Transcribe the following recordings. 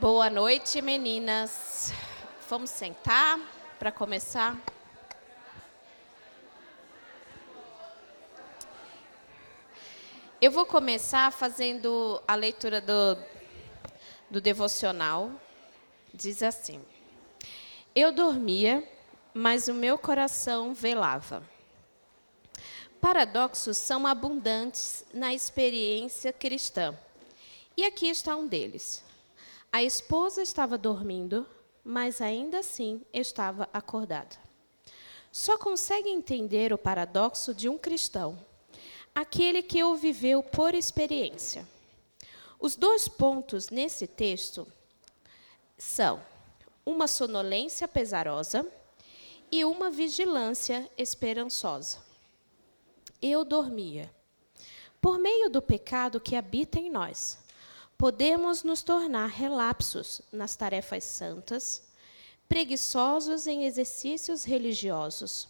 Boa noite, meninas. Vamos sentar para começar? Eu vou começar fazendo a leitura do devocional. Diz assim: Eu dormia, mas o meu coração velava. Paradoxos são abundantes na experiência cristã. E aqui está um deles. A esposa estava dormindo, mas ainda assim estava acordada. Só consegue entender o paradoxo de um cristão aquele que o viveu por experiência. Os dois pontos nesse texto são uma sonolência pesarosa e uma vigilância esperançosa. Eu dormia. Por meio do pecado que habita em nós, podemos nos tornar relapsos nas tarefas santas, preguiçosos em exercícios religiosos,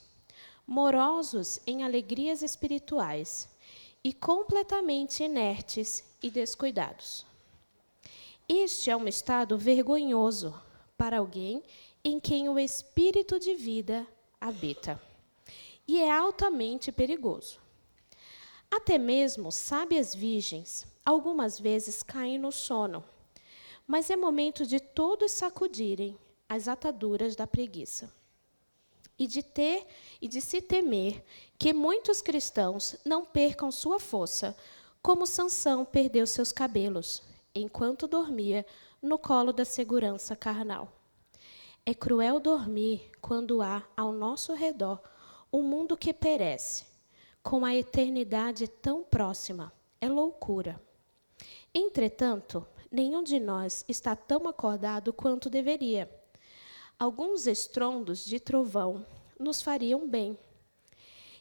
morosos em alegrias espirituais e completamente inertes e descuidados. Este é um estado vergonhoso para alguém em quem o espírito de vida habita, e é altamente perigoso. Até mesmo sábias virgens, algumas vezes caem no sono, mas é momento de todos sacudirem as ataduras da preguiça. E de se temer que muitos cristãos não percam sua força, como Sansão perdeu seus cabelos, enquanto dormia no colo da segurança carnal. É cruel dormir quando há ao nosso redor um mundo que perece, com a eternidade tão próxima. É loucura. Entretanto, nenhum de nós está tão acordado quanto deveria. Alguns estrondos de trovão nos fariam bem.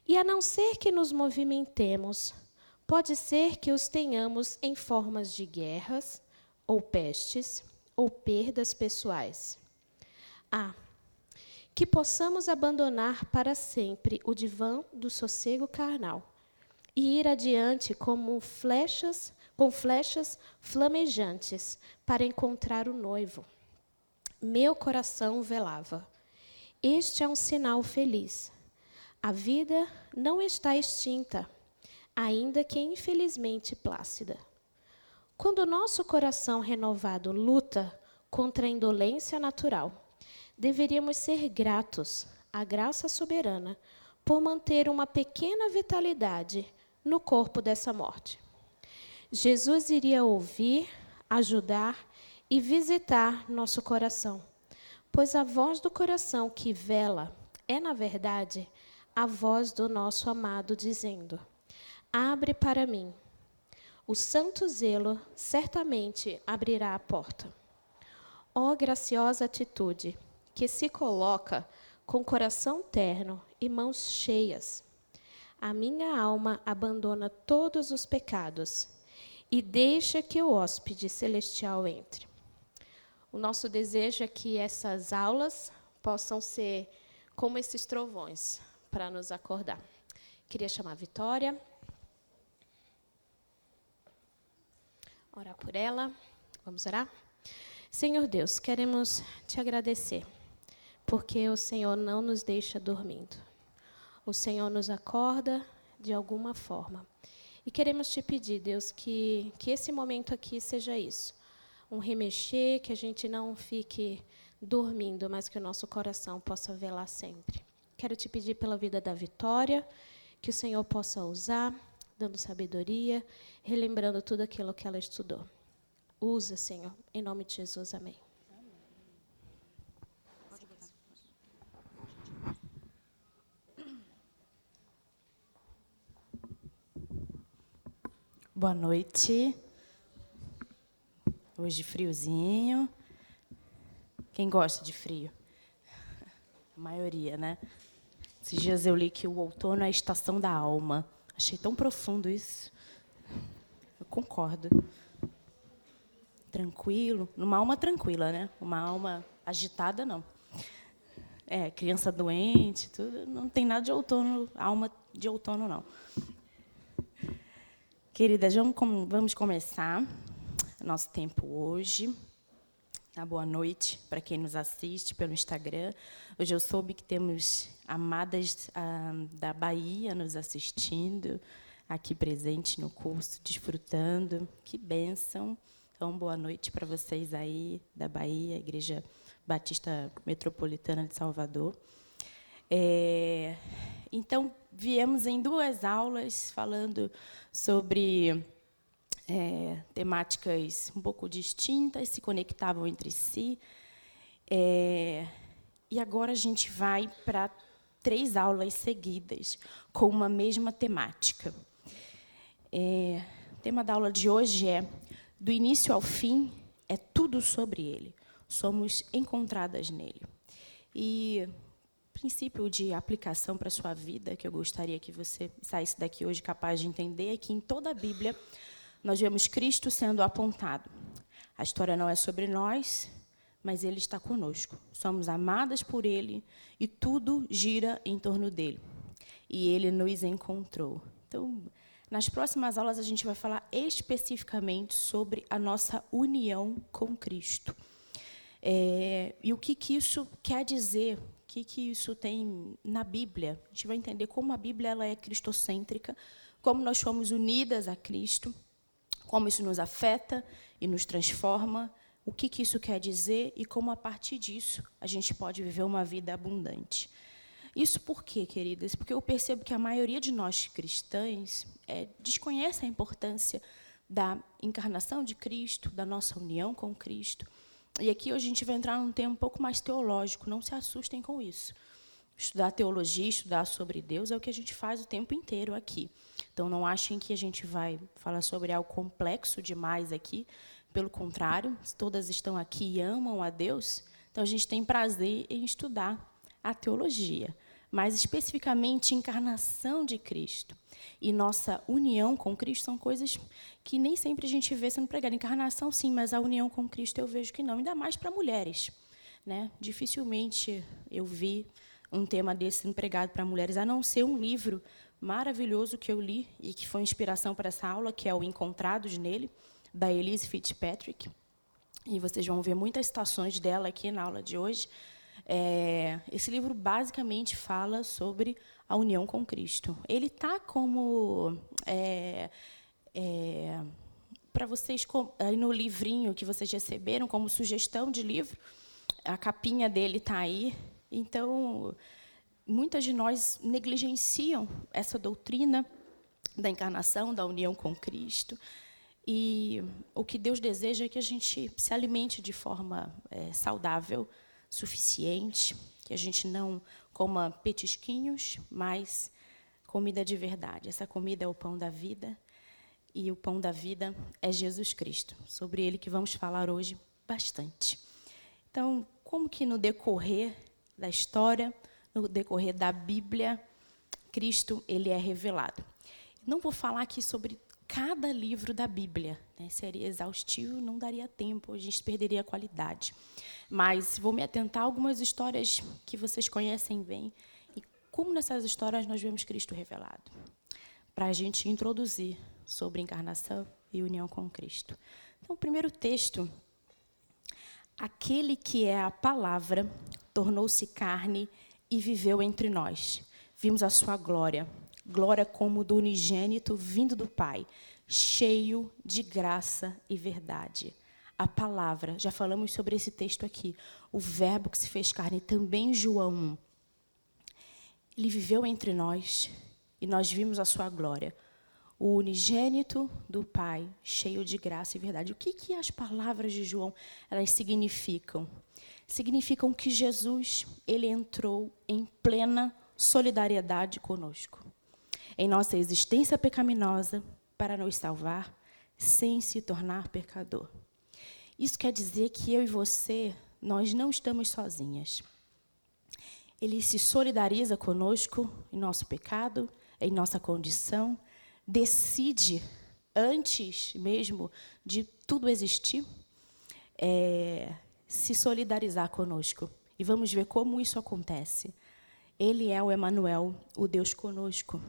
E a não ser que nos movimentemos, pode ser que os tenhamos em formas de guerras, ou pestes, ou perdas pessoais. Que possamos abandonar para sempre o divã do sossego carnal e ir adiante com flechas flamejantes para encontrar o noivo. Meu coração velava. Este é um sinal feliz. A vida não está extinta, ainda que infelizmente plácida. Quando o nosso coração renovado luta contra a indolência natural, deveríamos ser gratos à graça soberana por manter uma pequena vitalidade no corpo dessa morte. Jesus iria ouvir, ajudar e visitar nosso coração, pois a voz do coração que vela é, na verdade, a voz do nosso amado dizendo: abre para mim. O santo zelo certamente abrirá a porta. Ó graciosa atitude, que se coloca com coração terno e mãos cheias. A minha alma abandona todos os pecados e deixa que o hóspede celestial entre. O nosso desejo é que essas aulas possam ser como esses trovões para nos acordar. Queria chamar a Vitória. Orar por ela. Vamos orar? Senhor Deus, queremos te agradecer, porque o Senhor não nos deixa dormindo. O Senhor nos acorda de alguma forma. E queremos te pedir, Deus, que esse momento aqui seja isso. Um remexer, que a gente não fique dormindo, mas que o nosso coração possa velar sempre. Quero te pedir pela vida da Vitória, que o Senhor possa usar, dando sabedoria, relembrando tudo aquilo que ela estudou. Usa, Senhor, em nome de Jesus. Amém. Boa noite. Hoje friozinho. Quem gosta de frio? A maioria, né? Esses dias eu li que o outono é a estação da alma. Achei tão profundo isso. Eu concordo. Tranquilo. Uma alma tranquila, né? Uma alma agitada, não. Criança doente, tudo. Não tem nada de outono, alma de outono, não. Queridas, vamos começar nosso tempo hoje. a boa noite para quem nos assiste pelo Instagram. Hoje eu soube que temos amadas da Bahia nos assistindo, aqui presente no curso, desfrutando. Que bênção. Então, boa noite para vocês aí da Bahia, Igreja Batista Metropolitana de Salvador. Então, viemos em 2 aulas falando sobre temáticas um pouco distintas, se conectavam entre si. E agora a gente vai para 3 aulas seguidas com uma mesma temática. O tema da aula de hoje é: do início ao fim, é tudo sobre ele. Somos encontradas nele. E princípio de aplicação para a sua vida, que eu gostaria que você saísse daqui hoje capaz de entender, é que em toda a Bíblia nós vemos Cristo sendo apontado. A história não é sobre nós, mas Ele está conosco. Somos amadas por Ele e tudo gira em torno dEle. E Ele nos encontrou. Então, nas próximas aulas, a gente vai falar especificamente sobre a nossa união com Cristo. E o que isso quer dizer, o que isso tem na Bíblia. A gente vai entender como a Bíblia ela é cristocêntrica, como nós fomos unidas a Cristo, como isso nos afeta e nos transforma, o que isso quer dizer e como, a partir disso, a gente pode viver uma vida abundante. Isso por quê, queridas? Porque eu percebo que a maioria de nós cristãs desconhece a importância da encarnação de Cristo, da nossa união com Cristo. E aqui hoje a gente vai entrar num tema um pouco mais teológico, não se assustem com isso. Estudar teologia, estudar sobre Deus, é o que a gente faz o tempo inteiro aqui. Então, não achem que a gente vai falar sobre algo complexo demais aqui. Pelo contrário, todas estão aqui e amam a Deus, então a gente tem prazer em estudar a teologia. Mas, especificamente, a encarnação de Cristo e nossa união com Cristo são coisas que nem sempre a gente vê sendo pregada. Encarnação, sim, mas a união com Cristo eu vejo que não, ainda mais para mulheres, né? Dificilmente eu vi um tema desse sendo pregado para mulheres, a não ser um livro maravilhoso que eu li e que foi inspiração para essa aula, que é o Encontrados nele, da Elyse Fitzpatrick. E vocês vão ver muitas citações dela aqui na aula de hoje. Esse livro basicamente fala sobre a união com Cristo. Ele está como para vocês aí no livrinho que vocês receberam como sugestão de livro, a capinha dele está aí. Então, muitas de nós negligenciam essa doutrina da encarnação, da união com Cristo. E o que Deus deseja é que a gente se alimente de forma saudável, suficiente, que a gente não coma petisquinhos, mas comida de verdade. Essa comida é o pão da vida, e o pão da vida é Jesus Cristo. Sobre ele que vamos falar hoje bastante. Então, como que no decorrer da história, no decorrer da Bíblia, Cristo ele é revelado? Não vou falar aqui sobre cada livro da Bíblia, né? Seria exaustivo, não daria tempo, a gente perderia a qualidade. Mas vou me atentar a algumas histórias que vocês conhecem bem e como nessas histórias nós vemos Cristo revelado, para a gente introduzir sobre encarnação e união com Cristo. Então, o primeiro texto: aquele que é a palavra tornou-se carne e viveu entre nós. Vimos a sua glória, glória como do unigênito vindo do Pai, cheio de graça e verdade. A palavra, já falamos sobre esse texto aqui, o verbo que se fez carne, também João 1. Ele viveu entre nós e nós vimos a sua glória, o unigênito do Pai, cheio de graça e verdade. O que as palavras de João elas significam? Significam que Jesus ele entrou em plena solidariedade conosco, em nossa existência pecaminosa, para nos salvar, sem se tornar pecador. Isso quer dizer que eu e você, nós não estamos sozinhas. Ele se solidariza conosco em nosso pecado, em nossa condição, decide, antes mesmo de tudo existir, se solidarizar conosco. E vamos ver como isso acontece. Ele é o Emanuel, o Deus conosco.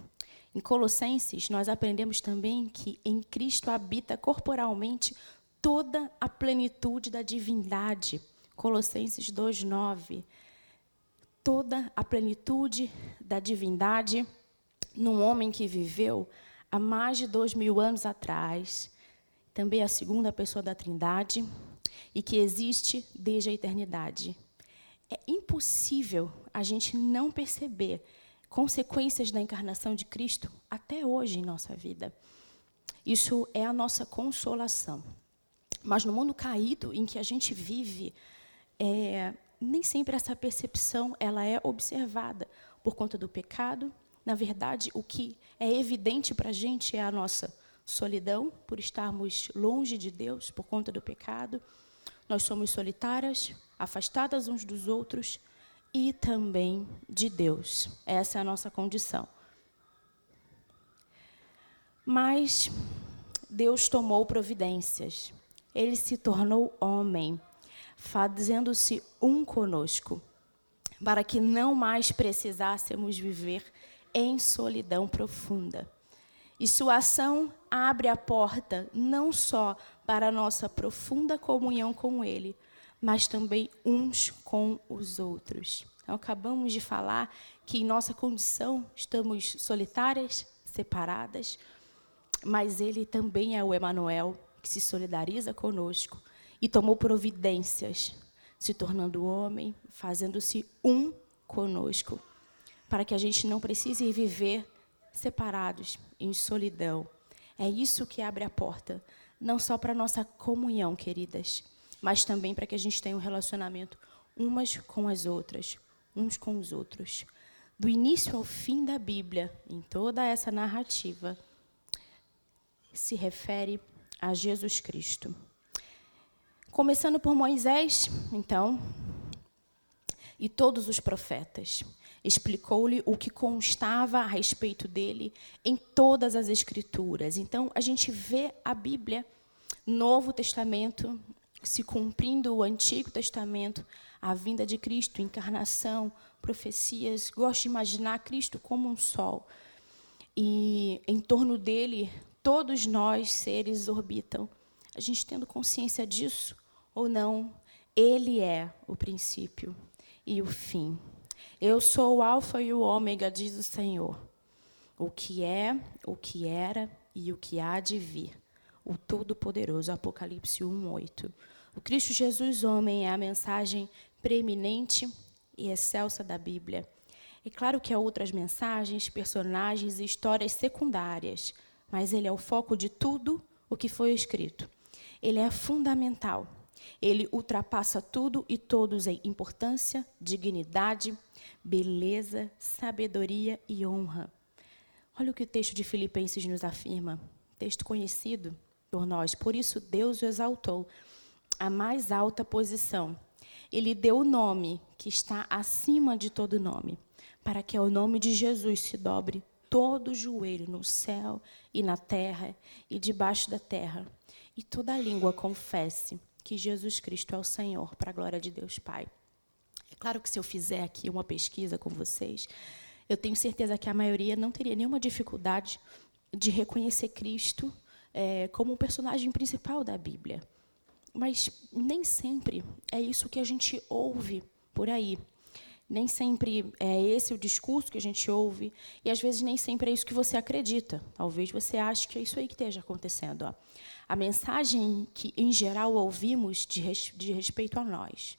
Em Colossenses, nós aprendemos também que em Cristo habita corporalmente toda a plenitude da divindade. Colossenses 2:9. Toda a plenitude da divindade num homem que viveu há mais de 2000 anos atrás, também a segunda pessoa da Trindade, e que existe desde a eternidade. É impossível a gente não perceber consequências da encarnação de Cristo até hoje em nossa vida. Isso é a nossa consolação. Mas no mundo caído em que a gente vive, nem sempre essa percepção ela é observada por conta do pecado. Na verdade, o que é evidente para a gente é a nossa solidão, por estarmos longe de Deus por conta do pecado. Nós somos solitárias, afastadas uns dos outros e também de Deus. Essa é a nossa condição. Mas Deus tomou providências. Ele se tornou homem, fazendo-se um conosco, para que não mais precisássemos viver em solidão profunda. E sua ação abre a porta não só para a nossa profunda comunhão com Ele, mas também uns com os outros. Então, acabamos de falar que em nossa condição estamos solitárias, separadas, mas Ele também é o Emanuel, que se solidariza conosco e tomou providências, se tornando homem, fazendo-se um conosco, para que a gente não precise viver separados, em solidão. É isso que abre a porta, não só para a nossa comunhão, queridas, mas também para que a gente tenha um relacionamento umas com as outras, uns com os outros. Do início ao fim da Bíblia, em toda essa narrativa, se refere a Jesus Cristo. Começando por Moisés, então, e todos os profetas. Explicou-lhe o que constava a respeito dele em todas as Escrituras. Então, a gente vê a Bíblia, Novo Testamento, se cumprindo o Antigo Testamento, a vinda de Cristo, encarnação, profecias. Gosto de imaginar Cristo como um sol. E em torno dele, todos nós, seres, orbitam. A gente tendo consciência disso ou não, ele é o princípio e o fim. Eu sou o alfa e o ômega, diz o Senhor. O que é, o que era e o que há de vir. O Todo-Poderoso, Apocalipse 1:8. O Cristo Jesus, homem, é a mensagem preeminente e excelsa da Bíblia. É claro que há outras mensagens, personagens e histórias secundárias, mas ele é o foco de tudo o que foi escrito. Ele é fundamental. Ele ultrapassa tudo e todos em importância, dignidade, beleza, sabedoria e honra. Olha o que o texto de Filipenses nos afirma. Texto conhecido por nós. Por isso, Deus o exaltou à mais alta posição. Ele deu o nome que está acima de todo nome, para que ao nome de Jesus se dobre todo o joelho no céu e na terra e debaixo da terra, e toda língua confesse que Jesus Cristo é o Senhor, para a glória de Deus Pai. É claro que se eu fizer aqui uma pesquisa com vocês, eu tenho certeza que a maioria não teria nenhuma dificuldade de reconhecer Cristo como o personagem principal da Bíblia. Mas nem sempre é isso que a gente ouve por aí. Nem sempre é esse o discurso que a gente ouve, e às vezes nem sempre é isso que você acredita. Talvez você ache que é isso aí que esteja acontecendo. Ó. A mensagem que, em geral, ouvimos de respeito a nós.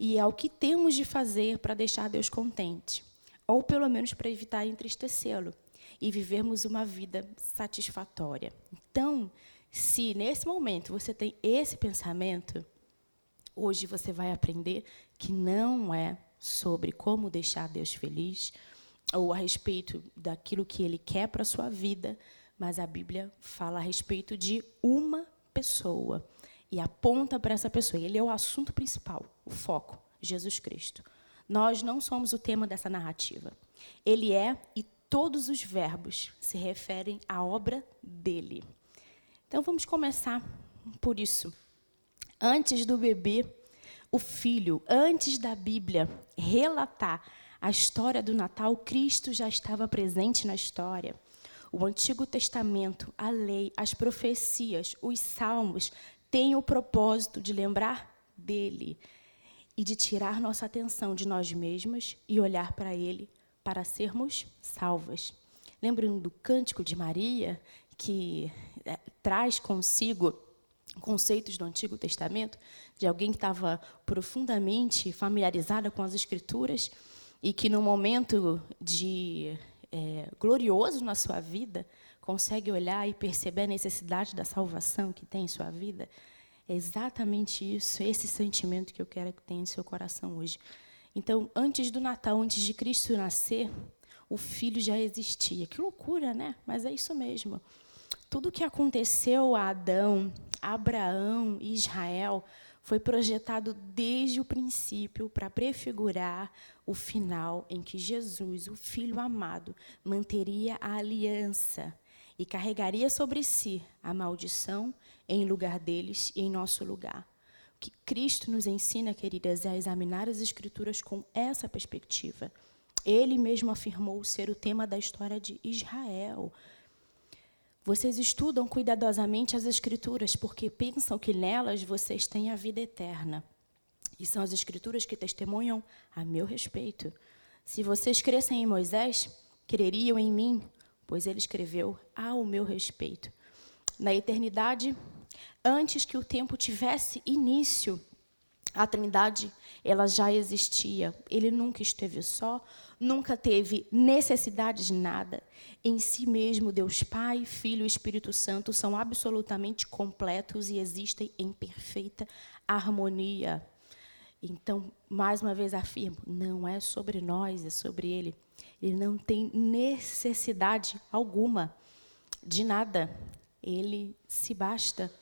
E ao que temos de fazer para deixar Deus contente, ou pelo menos para evitar entristecê-lo, e vivermos uma vida satisfatória. Então, se nesse momento você tem esse pensamento, hoje você vai aprender que não é sobre como deixar Deus feliz, ou a respeito daquilo que Ele quer para a sua vida, mas a Bíblia fala a respeito de uma pessoa e aponta para essa pessoa. Ele é o assunto principal, o foco, Jesus Cristo. Nós não somos o tema dessa narrativa. Ele é, e todos os verbos se referem à obra dele. Então, vamos começar por isso. Antes do bebê, o filho, antes da Bíblia relatar a história do Natal, Cristo já estava presente na história. O Antigo Testamento, a lei, as profecias, os salmos, tem o propósito de lembrar dele e de tirar nossa atenção de nós mesmas e olhar para ele para sermos salvas. Lembram do Cântico de Maria, que traz consigo conceitos do Antigo Testamento, de alguém que estava profundamente familiarizada com as Escrituras e que, num momento glorioso na sua vida, consegue olhar e perceber a necessidade da salvação que tem em sua vida? É exatamente isso, esse sentimento que eu quero que tenha em seu coração hoje. Então, antes do Natal, antes de Cristo nascer, o Filho já existia. Que loucura, né? Mas é isso mesmo. Tudo que aconteceu a Adão, Abraão e Israel foi projetado desde o princípio para prefigurar o final em que Jesus, o Filho amado, manteria a aliança e carregaria sobre si a maldição em lugar deles e em nosso lugar. O que Cristo nos ensina, queridas, é a examinar as Escrituras com essa perspectiva. Ele mesmo afirmou ser o tema da história de Israel. Vocês estudam cuidadosamente as Escrituras porque pensam que nelas vocês têm a vida eterna. E são as Escrituras que testemunham a meu respeito. Se vocês crescem em Moisés, creriam em mim, pois ele escreveu ao meu respeito. Na eternidade, antes que o tempo tivesse início, a Trindade, ela já existia. Ele nunca esteve só, nunca teve necessidade de nada. Em si mesmo, Deus Pai, Filho e Espírito Santo são absolutamente completos e existem em perfeita harmonia. Então, mais uma vez afirmo, não é sobre nós, é sobre Ele. Ele não tem necessidade alguma de nada. Ele se basta.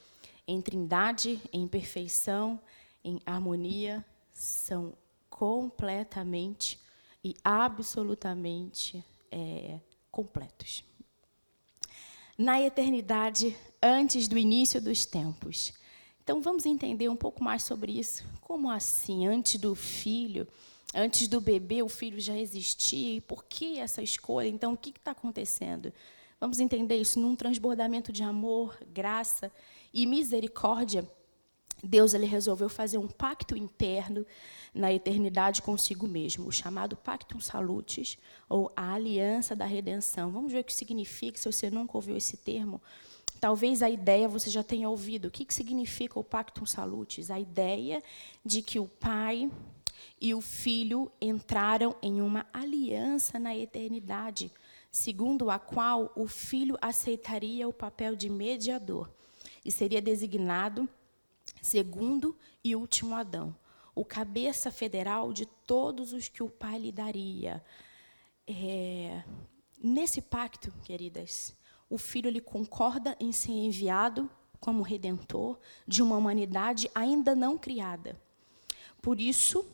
Em trindade, em perfeição, em harmonia, são completamente e absolutamente completos. Na eternidade, antes do início dos tempos. Então, vamos entender um pouco mais sobre isso. Como assim? Antes do filho, antes do bebê, o filho já existia? E por que essa escolha? Então, o que está acontecendo? Vamos entender isso num transbordamento de amor, graça e misericórdia. Deus ele resolveu fazer um pacto interno na eternidade consigo mesmo, o chamado Pactum Salutis, ou a Aliança da Redenção. Vamos ver o que significa, se você nunca ouviu esse termo. Talvez a ideia você já tenha ouvido. O que significa o Pactum Salutis? A ideia de que o Pai e o Filho entraram em uma aliança na eternidade, segundo a qual o Filho aceitaria o papel de mediador e seria designado segundo e último Adão, o cabeça federal de todos os que o Pai lhe daria. Nesse pacto, queridas, o Filho ele concorda em ser enviado como redentor de uma humanidade ainda não criada. Por isso,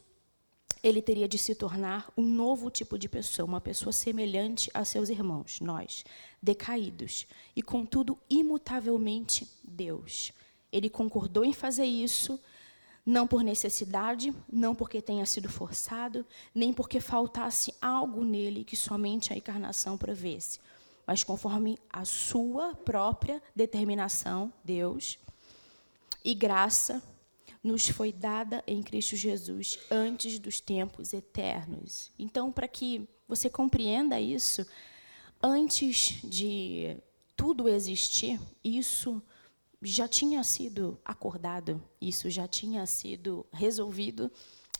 ele teria de se tornar um novo tipo de pessoa, uma pessoa semelhante a seus irmãos, nós, decaídos, e, contudo, imutavelmente Deus. Ele concordou em fazer isso, não por necessidade, não porque tenha sido forçado, nem porque faltasse algo nele que somente a encarnação provesse, mas conforme a sua própria determinação, Deus, e graça, nos foi dada em Cristo Jesus antes dos tempos eternos. Então, para que você compreenda isso, antes de tudo existir, isso já tinha sido acordado, isso já tinha sido resolvido,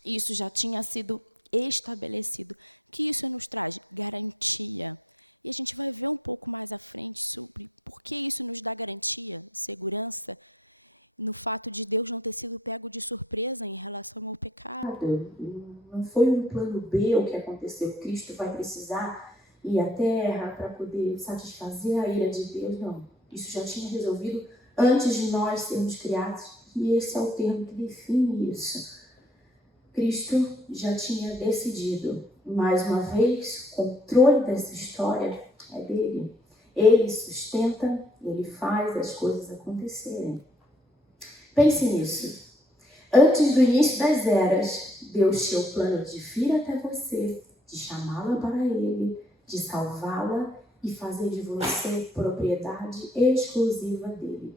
isso já tinha sido estabelecido. Que isso nos traz garantia. E a gente vai ver um pouco mais à frente sobre por que isso nos dá garantia, segurança, no fato de Deus não ter sido pego de surpresa em relação ao pecado. Não foi um plano B o que aconteceu. Cristo vai precisar ir à terra para poder satisfazer a ira de Deus. Não. Isso já tinha resolvido antes de nós sermos criados. E esse é o termo que define isso. Cristo já tinha decidido. Mais uma vez, o controle dessa história é dele. Ele sustenta, ele faz as coisas acontecerem. Pense nisso. Antes do início das eras, Deus tinha o plano de vir até você, de chamá-la para Ele, de salvá-la e fazer de você propriedade exclusiva dele.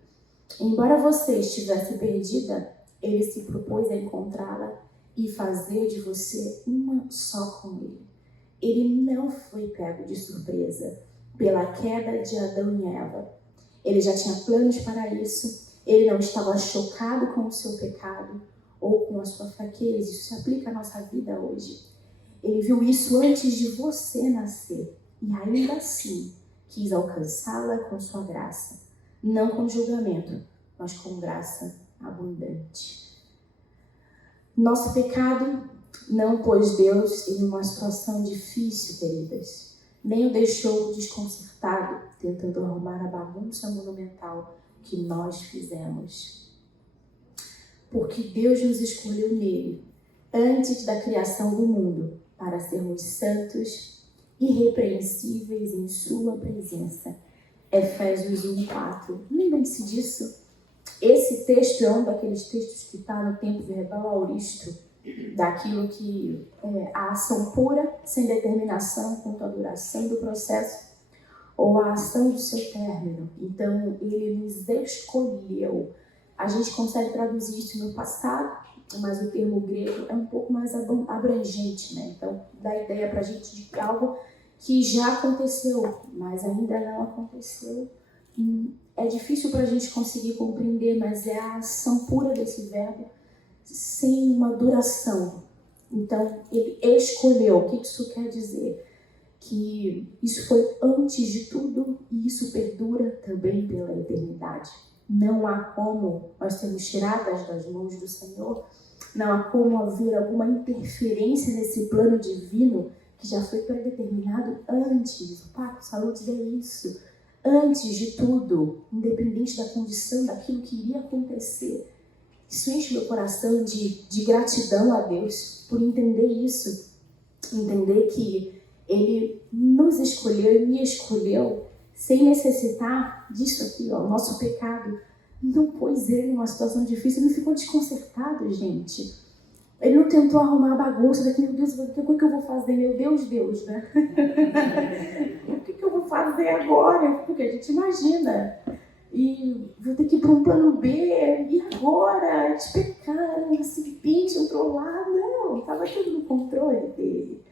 Embora você estivesse perdida, ele se propôs a encontrá-la e fazer de você uma só com ele. Ele não foi pego de surpresa pela queda de Adão e Eva. Ele já tinha planos para isso. Ele não estava chocado com o seu pecado ou com a sua fraqueza. Isso se aplica à nossa vida hoje. Ele viu isso antes de você nascer e ainda assim quis alcançá-la com sua graça. Não com julgamento, mas com graça abundante. Nosso pecado não pôs Deus em uma situação difícil, queridas. Nem o deixou desconcertado, tentando arrumar a bagunça monumental que nós fizemos. Porque Deus nos escolheu nele, antes da criação do mundo, para sermos santos, irrepreensíveis em sua presença. Efésios 1:4. Lembrem-se disso. Esse texto é um daqueles textos que está no tempo verbal auristo, daquilo que é a ação pura, sem determinação quanto à duração do processo, ou a ação do seu término. Então, ele nos escolheu. A gente consegue traduzir isso no passado, mas o termo grego é um pouco mais abrangente, né? Então, dá ideia para a gente de algo que já aconteceu, mas ainda não aconteceu. É difícil para a gente conseguir compreender, mas é a ação pura desse verbo, sem uma duração. Então, ele escolheu. O que isso quer dizer? Que isso foi antes de tudo e isso perdura também pela eternidade. Não há como nós sermos tiradas das mãos do Senhor, não há como haver alguma interferência nesse plano divino que já foi predeterminado antes. O Pacto Salutis é isso. Antes de tudo, independente da condição, daquilo que iria acontecer. Isso enche meu coração de gratidão a Deus por entender isso. Entender que Ele nos escolheu e me escolheu sem necessitar disso aqui, ó, o nosso pecado. Não pôs Ele numa situação difícil, Ele não ficou desconcertado, gente. Ele não tentou arrumar a bagunça daqui, meu Deus, o que eu vou fazer? Meu Deus, né? O que eu vou fazer agora? Porque a gente imagina. E vou ter que ir para um plano B, e agora? Eles pecaram, a serpente entrou lá. Não, estava tudo no controle dele.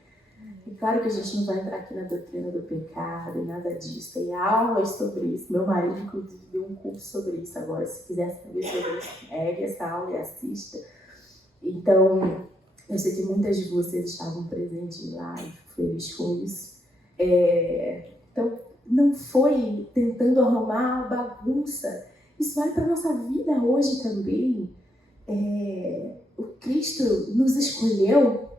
E claro que a gente não vai entrar aqui na doutrina do pecado e nada disso. Tem aulas sobre isso. Meu marido, inclusive, deu um curso sobre isso agora. Se quiser saber sobre isso, pegue essa aula e assista. Então, eu sei que muitas de vocês estavam presentes lá e fico feliz com isso. Então, não foi tentando arrumar a bagunça. Isso vale para a nossa vida hoje também. O Cristo nos escolheu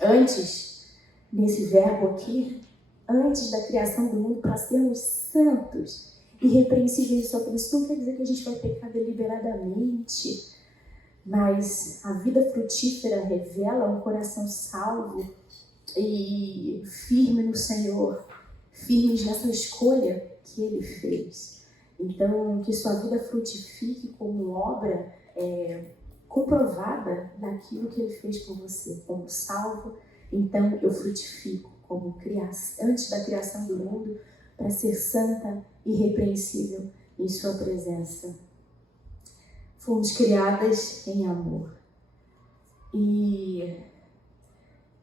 antes, nesse verbo aqui, antes da criação do mundo, para sermos santos, irrepreensíveis em sua presença. Isso não quer dizer que a gente vai pecar deliberadamente, mas a vida frutífera revela um coração salvo e firme no Senhor, firmes nessa escolha que Ele fez. Então, que sua vida frutifique como obra comprovada daquilo que Ele fez por você, como salvo. Então, eu frutifico como criação, antes da criação do mundo, para ser santa e irrepreensível em sua presença. Fomos criadas em amor. E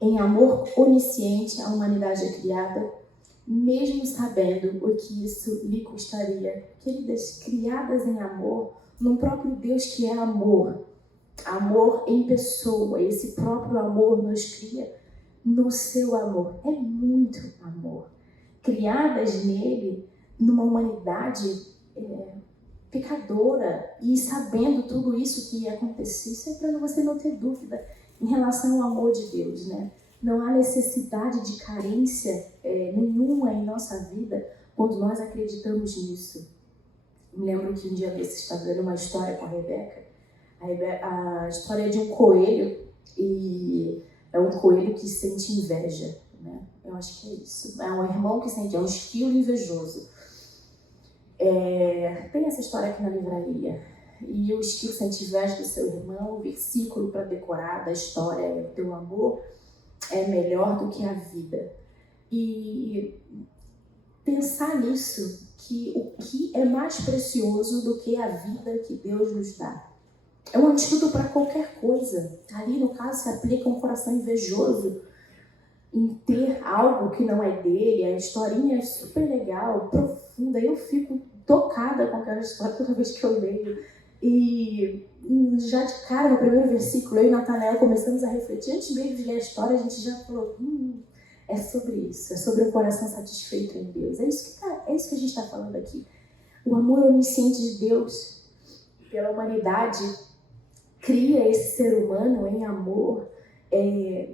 em amor onisciente, a humanidade é criada, mesmo sabendo o que isso lhe custaria. Queridas, criadas em amor, num próprio Deus que é amor. Amor em pessoa, esse próprio amor nos cria no seu amor. É muito amor. Criadas nele, numa humanidade pecadora, e sabendo tudo isso que ia acontecer, isso é para você não ter dúvida em relação ao amor de Deus, né? Não há necessidade de carência nenhuma em nossa vida quando nós acreditamos nisso. Me lembro que um dia desses estava vendo uma história com a Rebeca, a história de um coelho, e é um coelho que sente inveja, né? Eu acho que é isso. É um irmão que sente, é um esquilo invejoso. Tem essa história aqui na livraria. E o esquilo sente inveja do seu irmão, o versículo para decorar da história é: o teu amor é melhor do que a vida. E pensar nisso, que o que é mais precioso do que a vida que Deus nos dá. É um antídoto para qualquer coisa. Ali, no caso, se aplica um coração invejoso em ter algo que não é dele. A historinha é super legal, profunda. Eu fico tocada com aquela história toda vez que eu leio. E já de cara, no primeiro versículo, eu e Natanael começamos a refletir. Antes mesmo de ler a história, a gente já falou, é sobre isso. É sobre um coração satisfeito em Deus. É isso que a gente está falando aqui. O amor onisciente de Deus pela humanidade cria esse ser humano em amor,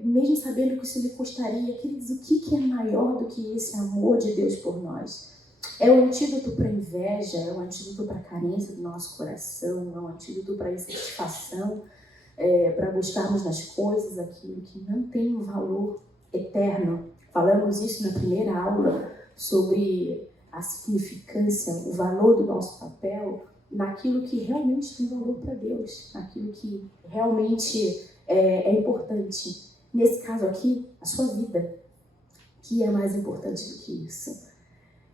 mesmo sabendo que isso lhe custaria. Queridos, o que é maior do que esse amor de Deus por nós? É um antídoto para a inveja, é um antídoto para a carência do nosso coração, é um antídoto para a insatisfação, para buscarmos nas coisas aquilo que não tem um valor eterno. Falamos isso na primeira aula sobre a significância, o valor do nosso papel naquilo que realmente tem valor para Deus, naquilo que realmente é importante. Nesse caso aqui, a sua vida, que é mais importante do que isso.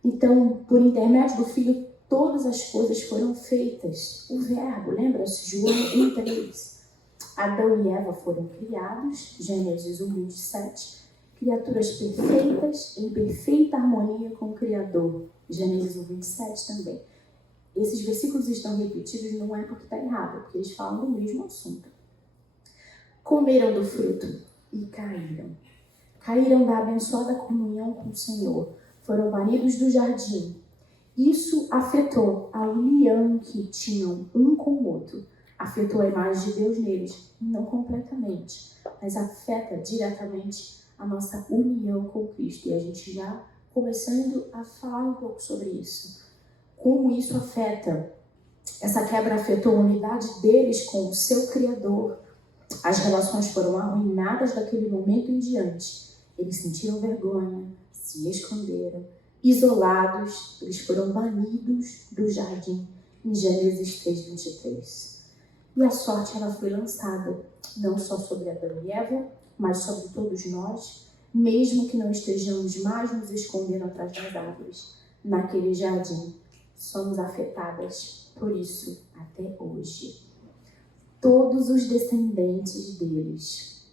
Então, por intermédio do Filho, todas as coisas foram feitas. O Verbo, lembra-se, João 1:3. Adão e Eva foram criados, Gênesis 1:27. Criaturas perfeitas, em perfeita harmonia com o Criador, Gênesis 1:27 também. Esses versículos estão repetidos, não é porque está errado, porque eles falam do mesmo assunto. Comeram do fruto e caíram. Caíram da abençoada comunhão com o Senhor. Foram banidos do jardim. Isso afetou a união que tinham um com o outro. Afetou a imagem de Deus neles, não completamente, mas afeta diretamente a nossa união com Cristo. E a gente já começando a falar um pouco sobre isso. Como isso afeta, essa quebra afetou a unidade deles com o seu Criador. As relações foram arruinadas daquele momento em diante. Eles sentiram vergonha, se esconderam, isolados, eles foram banidos do jardim, em Gênesis 3:23. E a sorte ela foi lançada, não só sobre Adão e Eva, mas sobre todos nós, mesmo que não estejamos mais nos escondendo atrás das árvores, naquele jardim. Somos afetadas por isso até hoje. Todos os descendentes deles,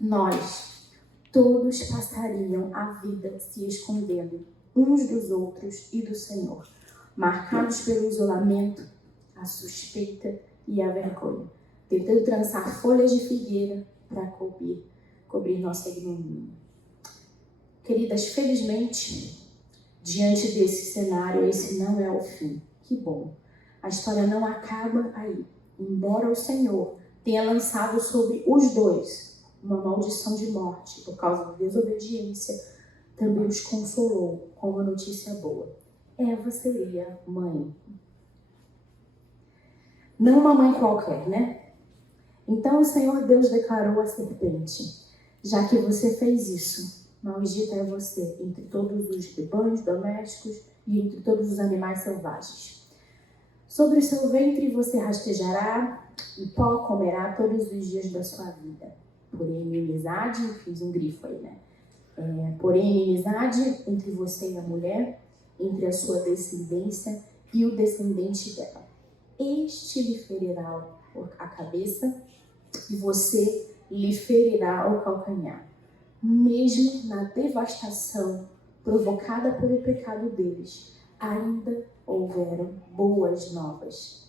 nós, todos passariam a vida se escondendo uns dos outros e do Senhor, marcados pelo isolamento, a suspeita e a vergonha, tentando trançar folhas de figueira para cobrir nossa ignomínia. Queridas, felizmente, diante desse cenário, esse não é o fim. Que bom. A história não acaba aí. Embora o Senhor tenha lançado sobre os dois uma maldição de morte por causa da desobediência, também os consolou com uma notícia boa. Eva seria mãe. Não uma mãe qualquer, né? Então o Senhor Deus declarou à serpente: já que você fez isso, maldita é você entre todos os rebanhos domésticos e entre todos os animais selvagens. Sobre o seu ventre você rastejará e pó comerá todos os dias da sua vida. Porém, inimizade, fiz um grifo aí, né? Porém, inimizade entre você e a mulher, entre a sua descendência e o descendente dela. Este lhe ferirá a cabeça e você lhe ferirá o calcanhar. Mesmo na devastação provocada pelo pecado deles, ainda houveram boas novas.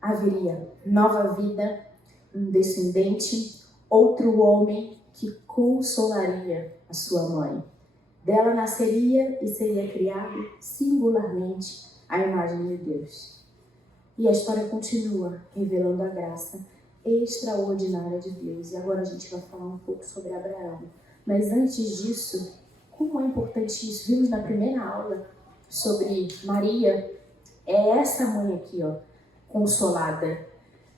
Haveria nova vida, um descendente, outro homem que consolaria a sua mãe. Dela nasceria e seria criado singularmente à imagem de Deus. E a história continua revelando a graça extraordinária de Deus. E agora a gente vai falar um pouco sobre Abraão. Mas antes disso, como é importante isso? Vimos na primeira aula sobre Maria. É essa mãe aqui, ó, consolada.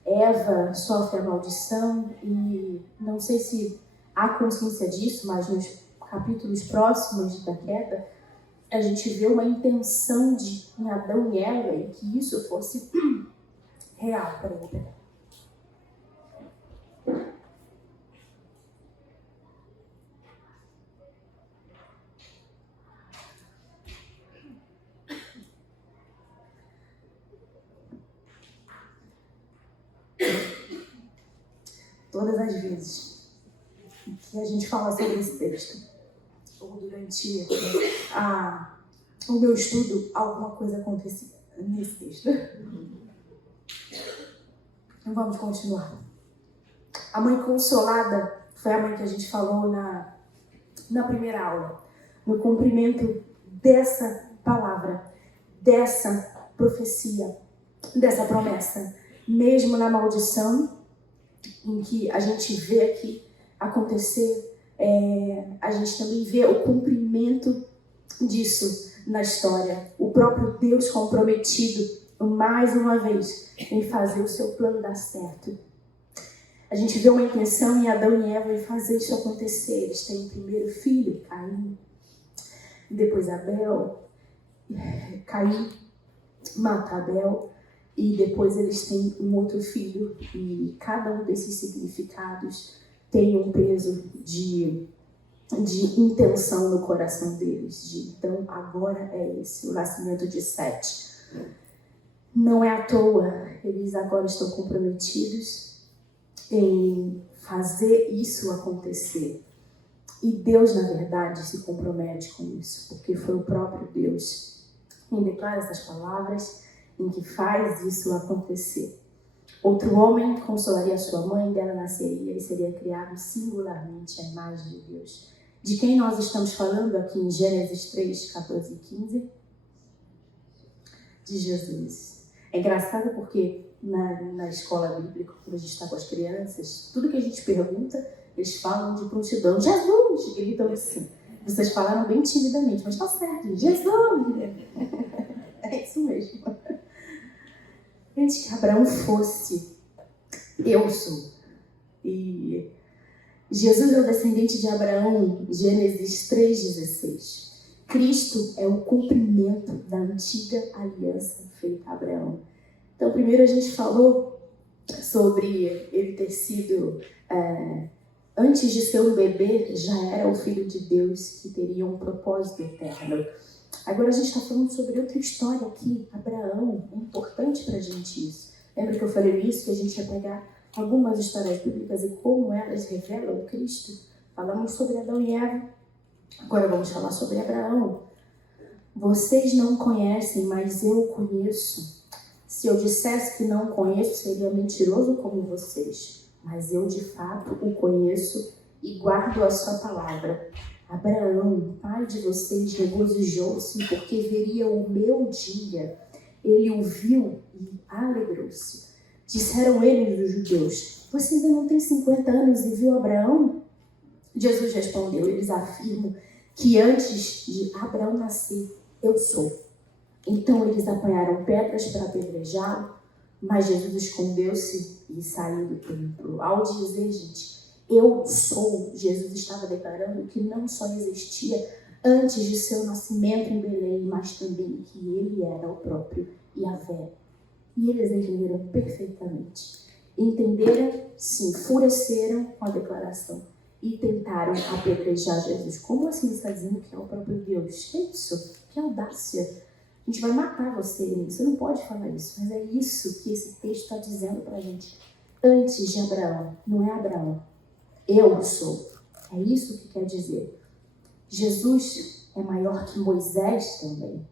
Eva sofre a maldição e não sei se há consciência disso, mas nos capítulos próximos da queda, a gente vê uma intenção em Adão e Eva e que isso fosse real. Peraí. todas as vezes que a gente fala sobre esse texto, ou durante o meu estudo, alguma coisa acontecia nesse texto. Então vamos continuar. A mãe consolada foi a mãe que a gente falou na primeira aula. No cumprimento dessa palavra, dessa profecia, dessa promessa. Mesmo na maldição, em que a gente vê aqui acontecer, a gente também vê o cumprimento disso na história. O próprio Deus comprometido, mais uma vez, em fazer o seu plano dar certo. A gente vê uma intenção em Adão e Eva em fazer isso acontecer. Eles têm o primeiro filho, Caim, depois Abel. Caim mata Abel e depois eles têm um outro filho, e cada um desses significados tem um peso de intenção no coração deles. Então agora é esse, o nascimento de Sete. Não é à toa, eles agora estão comprometidos em fazer isso acontecer. E Deus, na verdade, se compromete com isso, porque foi o próprio Deus quem declara essas palavras, em que faz isso acontecer. Outro homem consolaria sua mãe, dela nasceria e seria criado singularmente à imagem de Deus. De quem nós estamos falando aqui em Gênesis 3, 14 e 15? De Jesus. É engraçado porque na escola bíblica, quando a gente está com as crianças, tudo que a gente pergunta, eles falam de prontidão. Jesus! Gritam assim. Vocês falaram bem timidamente, mas está certo. Jesus! É isso mesmo. Antes que Abraão fosse, eu sou. E Jesus é o descendente de Abraão, Gênesis 3,16. Cristo é o cumprimento da antiga aliança feita a Abraão. Então, primeiro a gente falou sobre ele ter sido, antes de ser um bebê, já era o Filho de Deus que teria um propósito eterno. Agora a gente está falando sobre outra história aqui, Abraão. É importante para a gente isso. Lembra que eu falei isso, que a gente ia pegar algumas histórias bíblicas e como elas revelam Cristo? Falamos sobre Adão e Eva, agora vamos falar sobre Abraão. Vocês não conhecem, mas eu o conheço. Se eu dissesse que não conheço, seria mentiroso como vocês. Mas eu, de fato, o conheço e guardo a sua palavra. Abraão, pai de vocês, regozijou-se porque veria o meu dia. Ele o viu e alegrou-se. Disseram eles, os judeus: você ainda não tem 50 anos e viu Abraão? Jesus respondeu: eles afirmam que antes de Abraão nascer, eu sou. Então eles apanharam pedras para apedrejá-lo, mas Jesus escondeu-se e saiu do templo. Ao dizer, gente, eu sou, Jesus estava declarando que não só existia antes de seu nascimento em Belém, mas também que ele era o próprio Yahvé. E eles entenderam perfeitamente. Entenderam, se enfureceram com a declaração e tentaram apedrejar Jesus. Como assim você está dizendo que é o próprio Deus? Que isso? Que audácia! A gente vai matar você, você não pode falar isso. Mas é isso que esse texto está dizendo para a gente. Antes de Abraão, não é Abraão. Eu sou. É isso que quer dizer. Jesus é maior que Moisés também.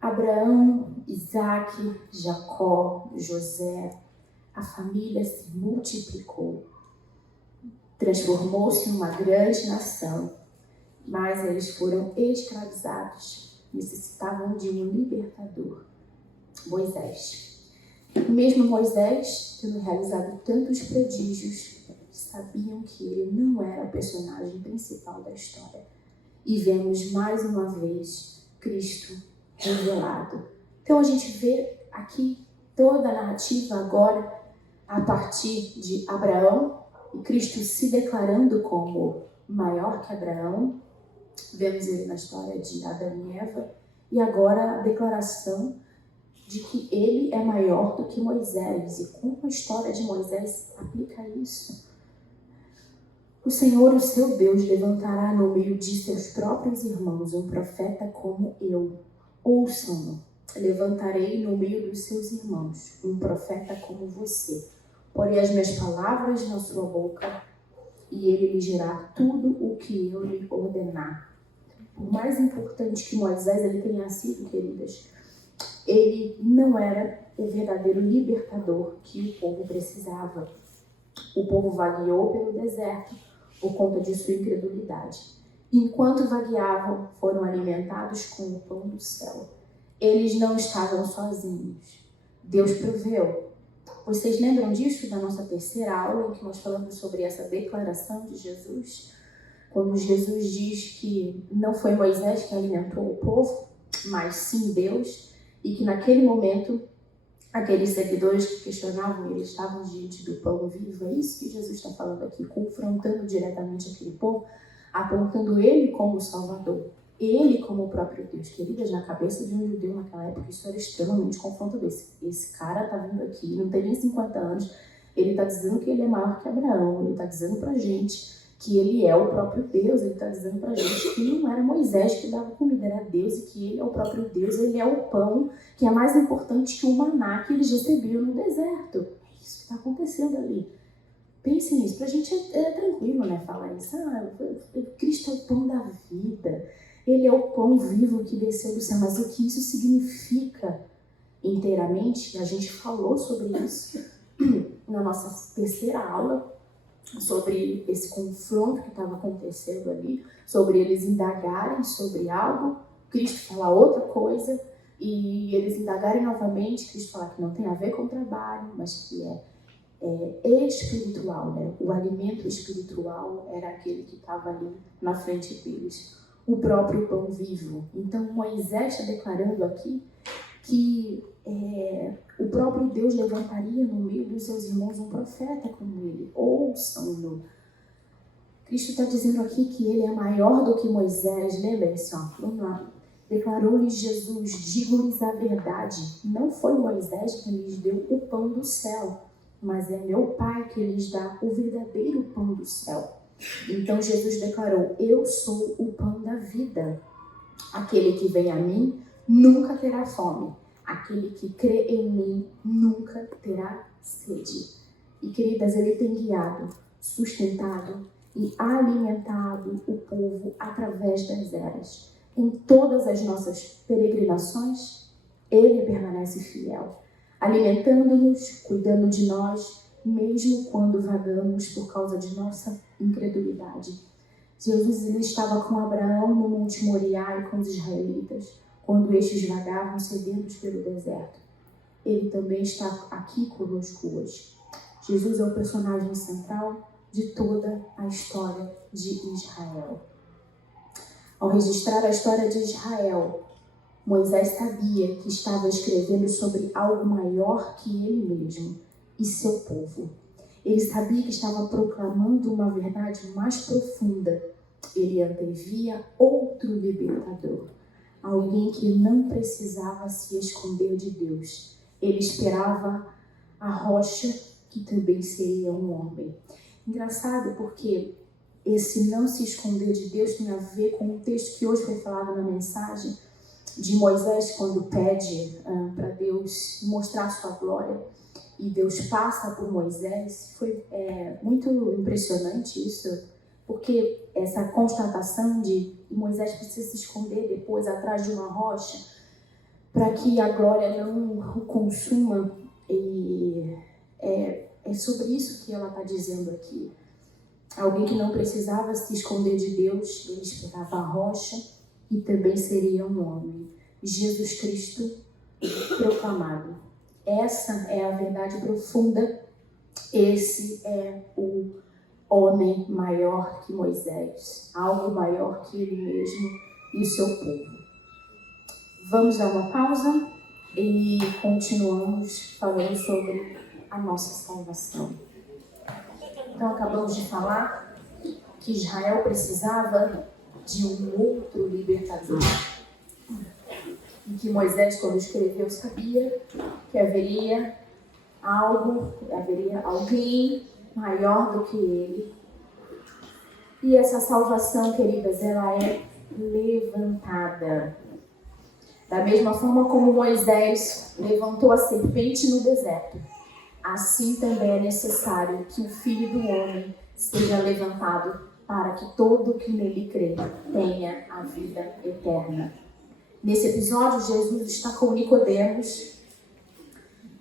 Abraão, Isaac, Jacó, José, a família se multiplicou. Transformou-se em uma grande nação. Mas eles foram escravizados. Necessitavam de um libertador. Moisés. E mesmo Moisés, tendo realizado tantos prodígios, sabiam que ele não era o personagem principal da história. E vemos mais uma vez Cristo revelado. Então a gente vê aqui toda a narrativa agora a partir de Abraão e Cristo se declarando como maior que Abraão. Vemos ele na história de Adão e Eva. E agora a declaração de que ele é maior do que Moisés. E como a história de Moisés aplica isso? O Senhor, o seu Deus, levantará no meio de seus próprios irmãos um profeta como eu. Ouçam-no. levantarei no meio dos seus irmãos um profeta como você. Porei as minhas palavras na sua boca e ele lhe dirá tudo o que eu lhe ordenar. Por mais importante que Moisés ele tenha sido, queridas, ele não era o verdadeiro libertador que o povo precisava. O povo vagueou pelo deserto por conta de sua incredulidade. Enquanto vagueavam, foram alimentados com o pão do céu. Eles não estavam sozinhos. Deus proveu. Vocês lembram disso da nossa terceira aula, em que nós falamos sobre essa declaração de Jesus? Quando Jesus diz que não foi Moisés que alimentou o povo, mas sim Deus, e que naquele momento aqueles seguidores que questionavam, eles estavam diante do pão vivo. É isso que Jesus está falando aqui, confrontando diretamente aquele povo, apontando ele como o Salvador, ele como o próprio Deus. Queridas, na cabeça de um judeu naquela época, isso era extremamente confrontador. Esse cara está vindo aqui, não tem nem 50 anos, ele está dizendo que ele é maior que Abraão, ele está dizendo pra gente que ele é o próprio Deus, ele está dizendo pra gente que não era Moisés que dava comida, era Deus, e que ele é o próprio Deus, ele é o pão que é mais importante que o maná que eles recebiam no deserto. É isso que está acontecendo ali. Pensem nisso, pra gente é tranquilo, né, falar isso. Cristo é o pão da vida, ele é o pão vivo que desceu do céu, mas o que isso significa inteiramente, a gente falou sobre isso na nossa terceira aula, sobre esse confronto que estava acontecendo ali, sobre eles indagarem sobre algo, Cristo falar outra coisa, e eles indagarem novamente, Cristo falar que não tem a ver com o trabalho, mas que é espiritual, né? O alimento espiritual era aquele que estava ali na frente deles, o próprio pão vivo. Então Moisés está declarando aqui que o próprio Deus levantaria no meio dos seus irmãos um profeta como ele. Ouçam-no. Cristo está dizendo aqui que ele é maior do que Moisés. Lembrem-se, vamos lá. Declarou-lhes Jesus, digo-lhes a verdade. Não foi Moisés que lhes deu o pão do céu, mas é meu Pai que lhes dá o verdadeiro pão do céu. Então Jesus declarou, eu sou o pão da vida. Aquele que vem a mim nunca terá fome. Aquele que crê em mim nunca terá sede. E, queridas, ele tem guiado, sustentado e alimentado o povo através das eras. Em todas as nossas peregrinações, ele permanece fiel, alimentando-nos, cuidando de nós, mesmo quando vagamos por causa de nossa incredulidade. Jesus ele estava com Abraão no Monte Moriá e com os israelitas, quando estes vagavam sedentos pelo deserto. Ele também está aqui conosco hoje. Jesus é o personagem central de toda a história de Israel. Ao registrar a história de Israel, Moisés sabia que estava escrevendo sobre algo maior que ele mesmo e seu povo. Ele sabia que estava proclamando uma verdade mais profunda. Ele antevia outro libertador, alguém que não precisava se esconder de Deus. Ele esperava a rocha, que também seria um homem. Engraçado porque esse não se esconder de Deus tem a ver com o texto que hoje foi falado na mensagem de Moisés, quando pede para Deus mostrar sua glória. E Deus passa por Moisés. Foi muito impressionante isso, porque essa constatação de que Moisés precisa se esconder depois atrás de uma rocha para que a glória não o consuma, e é sobre isso que ela está dizendo aqui. Alguém que não precisava se esconder de Deus, ele esperava a rocha e também seria um homem. Jesus Cristo proclamado. Essa é a verdade profunda. Esse é o homem maior que Moisés, algo maior que ele mesmo e o seu povo. Vamos dar uma pausa e continuamos falando sobre a nossa salvação. Então, acabamos de falar que Israel precisava de um outro libertador. E que Moisés, quando escreveu, sabia que haveria alguém maior do que ele. E essa salvação, queridas, ela é levantada. Da mesma forma como Moisés levantou a serpente no deserto, assim também é necessário que o Filho do Homem seja levantado para que todo que nele crê tenha a vida eterna. Nesse episódio, Jesus está com Nicodemos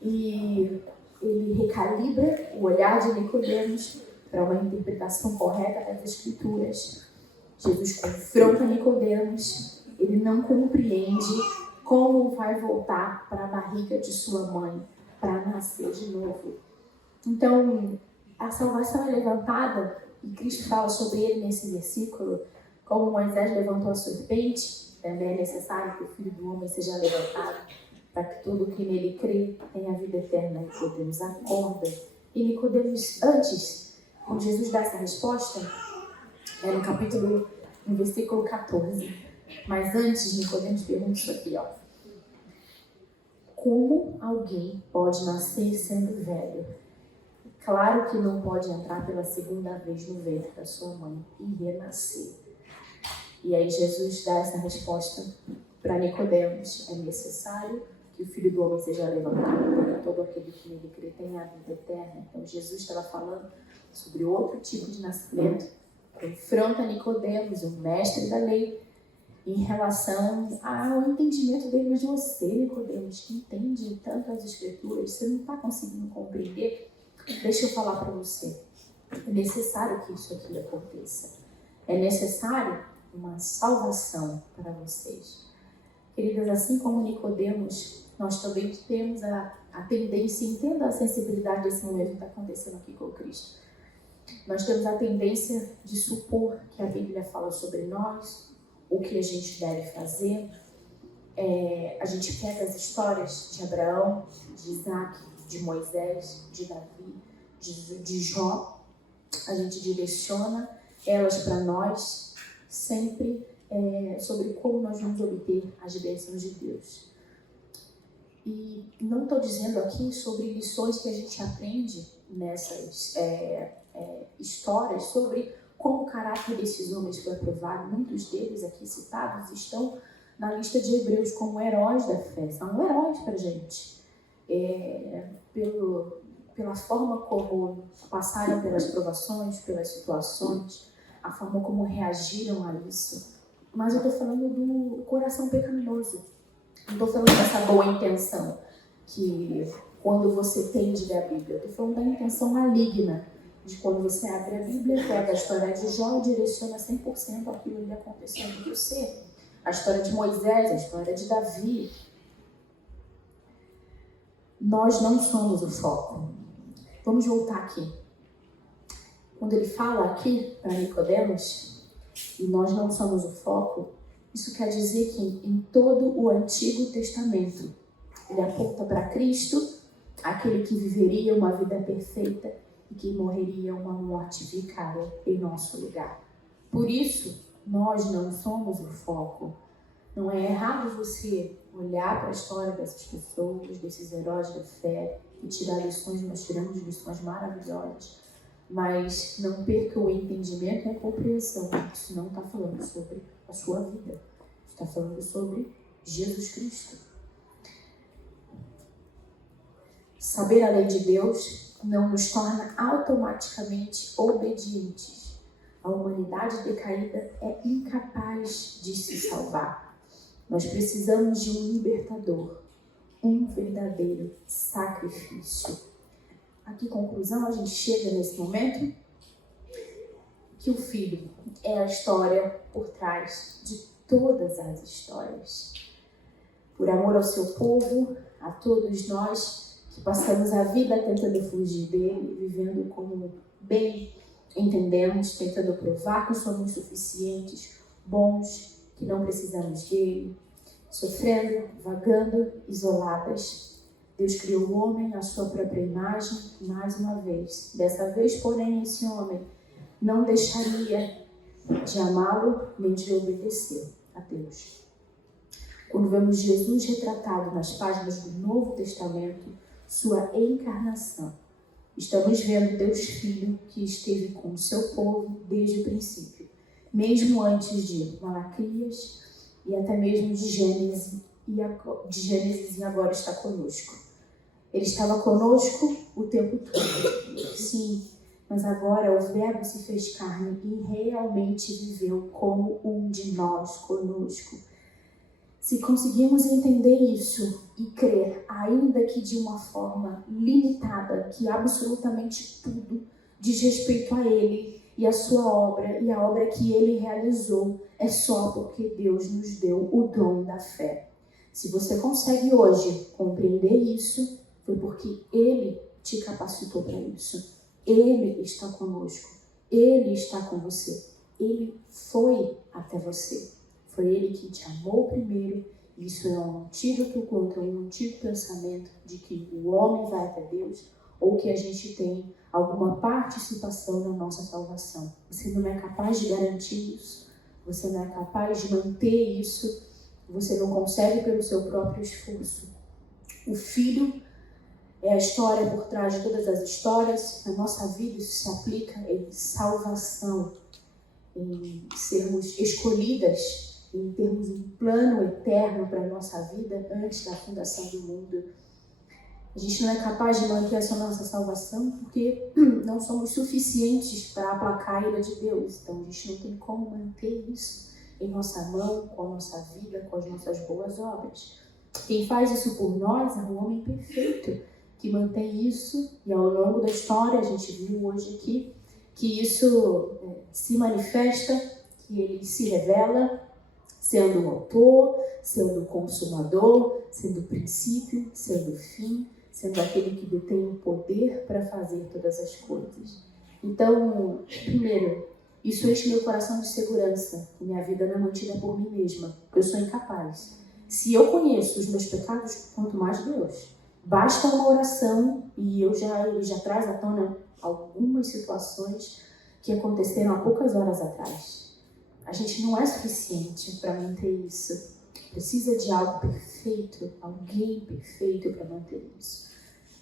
e ele recalibra o olhar de Nicodemos para uma interpretação correta das Escrituras. Jesus confronta Nicodemos, ele não compreende como vai voltar para a barriga de sua mãe para nascer de novo. Então, a salvação é levantada, e Cristo fala sobre ele nesse versículo, como Moisés levantou a serpente, também é necessário que o Filho do Homem seja levantado, para que todo que nele crê tenha a vida eterna. Nicodemos acorda. E Nicodemos, antes, quando Jesus dá essa resposta, no versículo 14. Mas antes, Nicodemos pergunta isso aqui, ó. Como alguém pode nascer sendo velho? Claro que não pode entrar pela segunda vez no ventre da sua mãe e renascer. E aí Jesus dá essa resposta para Nicodemos. É necessário que o Filho do Homem seja levantado para que todo aquele que nele crê tenha a vida eterna. Então Jesus estava falando sobre outro tipo de nascimento. Confronta Nicodemos, o mestre da lei, em relação ao entendimento dele. Mas você, Nicodemos, que entende tanto as Escrituras, você não está conseguindo compreender? Deixa eu falar para você. É necessário que isso aqui aconteça. É necessário uma salvação para vocês. Queridas, assim como Nicodemos, nós também temos a tendência, entenda a sensibilidade desse momento que está acontecendo aqui com Cristo. Nós temos a tendência de supor que a Bíblia fala sobre nós, o que a gente deve fazer. A gente pega as histórias de Abraão, de Isaac, de Moisés, de Davi, de Jó. A gente direciona elas para nós sempre sobre como nós vamos obter as bênçãos de Deus. E não estou dizendo aqui sobre lições que a gente aprende nessas histórias sobre como o caráter desses homens foi provado. Muitos deles aqui citados estão na lista de Hebreus como heróis da fé. São heróis para a gente. Pela forma como passaram pelas provações, pelas situações, a forma como reagiram a isso. Mas eu estou falando do coração pecaminoso. Não estou falando dessa boa intenção que quando você tem de ler a Bíblia. Eu estou falando da intenção maligna de quando você abre a Bíblia, pega a história de Jó e direciona 100% aquilo que aconteceu com você. A história de Moisés, a história de Davi. Nós não somos o foco. Vamos voltar aqui. Quando ele fala aqui para Nicodemos, e nós não somos o foco, isso quer dizer que em todo o Antigo Testamento, ele aponta para Cristo, aquele que viveria uma vida perfeita e que morreria uma morte vicária em nosso lugar. Por isso, nós não somos o foco. Não é errado você olhar para a história dessas pessoas, desses heróis da fé, e tirar lições. Nós tiramos lições maravilhosas. Mas não perca o entendimento e a compreensão. Isso não está falando sobre a sua vida. Está falando sobre Jesus Cristo. Saber a lei de Deus não nos torna automaticamente obedientes. A humanidade decaída é incapaz de se salvar. Nós precisamos de um libertador, um verdadeiro sacrifício. A que conclusão a gente chega nesse momento? Que o Filho é a história por trás de todas as histórias. Por amor ao seu povo, a todos nós que passamos a vida tentando fugir dele, vivendo como bem entendemos, tentando provar que somos suficientes, bons, que não precisamos dele, sofrendo, vagando, isoladas. Deus criou o homem à sua própria imagem, mais uma vez. Dessa vez, porém, esse homem não deixaria de amá-lo nem de obedecer a Deus. Quando vemos Jesus retratado nas páginas do Novo Testamento, sua encarnação, estamos vendo Deus Filho que esteve com o seu povo desde o princípio, mesmo antes de Malaquias e até mesmo de Gênesis de Gênesis e agora está conosco. Ele estava conosco o tempo todo, sim, mas agora o Verbo se fez carne e realmente viveu como um de nós conosco. Se conseguirmos entender isso e crer, ainda que de uma forma limitada, que absolutamente tudo diz respeito a Ele e a sua obra e a obra que Ele realizou, é só porque Deus nos deu o dom da fé. Se você consegue hoje compreender isso, foi porque Ele te capacitou para isso. Ele está conosco. Ele está com você. Ele foi até você. Foi Ele que te amou primeiro. Isso é um antídoto contra um antigo pensamento de que o homem vai até Deus ou que a gente tem alguma participação na nossa salvação. Você não é capaz de garantir isso. Você não é capaz de manter isso. Você não consegue pelo seu próprio esforço. O Filho é a história por trás de todas as histórias. Na nossa vida isso se aplica em salvação, em sermos escolhidas, em termos um plano eterno para a nossa vida antes da fundação do mundo. A gente não é capaz de manter essa nossa salvação porque não somos suficientes para aplacar a ira de Deus. Então a gente não tem como manter isso em nossa mão, com a nossa vida, com as nossas boas obras. Quem faz isso por nós é um homem perfeito, que mantém isso, e ao longo da história, a gente viu hoje aqui, que isso se manifesta, que ele se revela, sendo o autor, sendo o consumador, sendo o princípio, sendo o fim, sendo aquele que detém o poder para fazer todas as coisas. Então, primeiro, isso enche meu coração de segurança, que minha vida não é mantida por mim mesma, porque eu sou incapaz. Se eu conheço os meus pecados, quanto mais Deus. Basta uma oração e ele já traz à tona algumas situações que aconteceram há poucas horas atrás. A gente não é suficiente para manter isso. Precisa de algo perfeito, alguém perfeito para manter isso.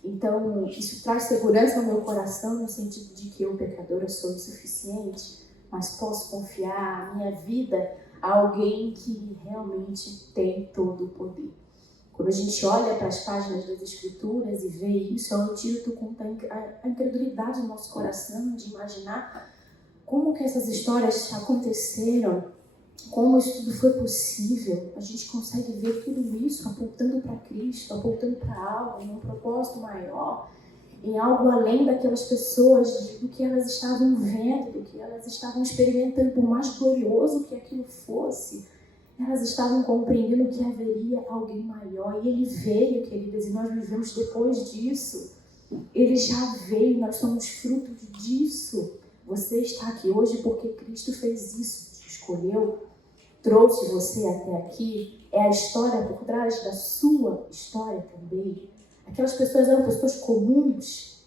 Então, isso traz segurança ao meu coração no sentido de que eu, pecadora, sou insuficiente, mas posso confiar a minha vida a alguém que realmente tem todo o poder. Quando a gente olha para as páginas das Escrituras e vê isso, é um antídoto contra a incredulidade do nosso coração, de imaginar como que essas histórias aconteceram, como isso tudo foi possível. A gente consegue ver tudo isso apontando para Cristo, apontando para algo, em um propósito maior, em algo além daquelas pessoas, do que elas estavam vendo, do que elas estavam experimentando, por mais glorioso que aquilo fosse. Elas estavam compreendendo que haveria alguém maior. E ele veio, queridas, e nós vivemos depois disso. Ele já veio, nós somos fruto disso. Você está aqui hoje porque Cristo fez isso, te escolheu, trouxe você até aqui. É a história por trás da sua história também. Aquelas pessoas eram pessoas comuns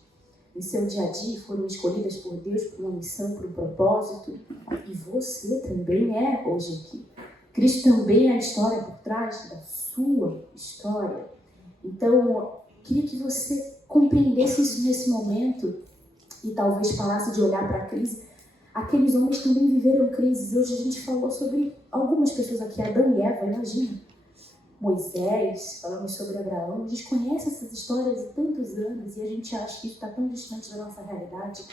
em seu dia a dia, foram escolhidas por Deus por uma missão, por um propósito. E você também é hoje aqui. Cristo também é a história por trás da sua história. Então, queria que você compreendesse isso nesse momento e talvez parasse de olhar para a crise. Aqueles homens também viveram crises. Hoje a gente falou sobre algumas pessoas aqui, Adão e Eva, imagina. Moisés, falamos sobre Abraão. A gente conhece essas histórias há tantos anos e a gente acha que isso está tão distante da nossa realidade.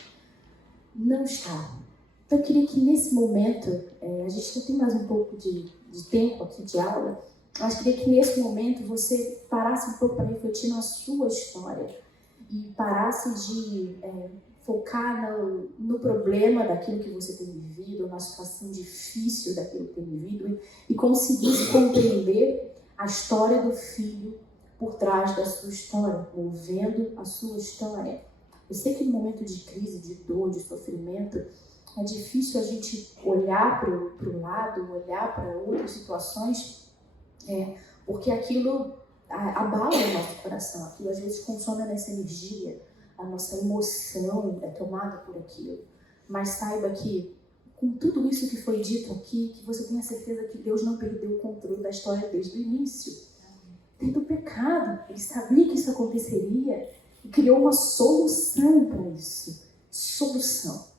Não está. Então, eu queria que nesse momento, a gente já tem mais um pouco de tempo aqui de aula, mas queria que nesse momento você parasse um pouco para refletir na sua história e parasse de focar no problema daquilo que você tem vivido, na situação difícil daquilo que tem vivido e conseguisse compreender a história do Filho por trás da sua história, movendo a sua história. Eu sei que no momento de crise, de dor, de sofrimento, é difícil a gente olhar para o lado, olhar para outras situações, porque aquilo abala o nosso coração, aquilo às vezes consome a nossa energia, a nossa emoção é tomada por aquilo. Mas saiba que, com tudo isso que foi dito aqui, que você tenha certeza que Deus não perdeu o controle da história desde o início. Desde o pecado, Ele sabia que isso aconteceria e criou uma solução para isso. Solução.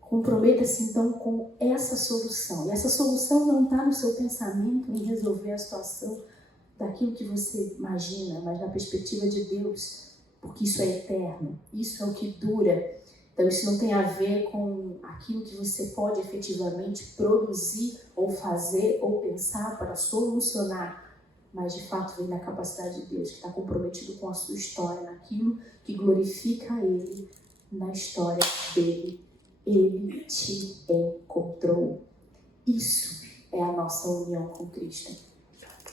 Comprometa-se então com essa solução. E essa solução não está no seu pensamento em resolver a situação daquilo que você imagina, mas na perspectiva de Deus, porque isso é eterno, isso é o que dura. Então isso não tem a ver com aquilo que você pode efetivamente produzir ou fazer ou pensar para solucionar, mas de fato vem da capacidade de Deus, que está comprometido com a sua história, naquilo que glorifica Ele, na história dele. Ele te encontrou. Isso é a nossa união com Cristo.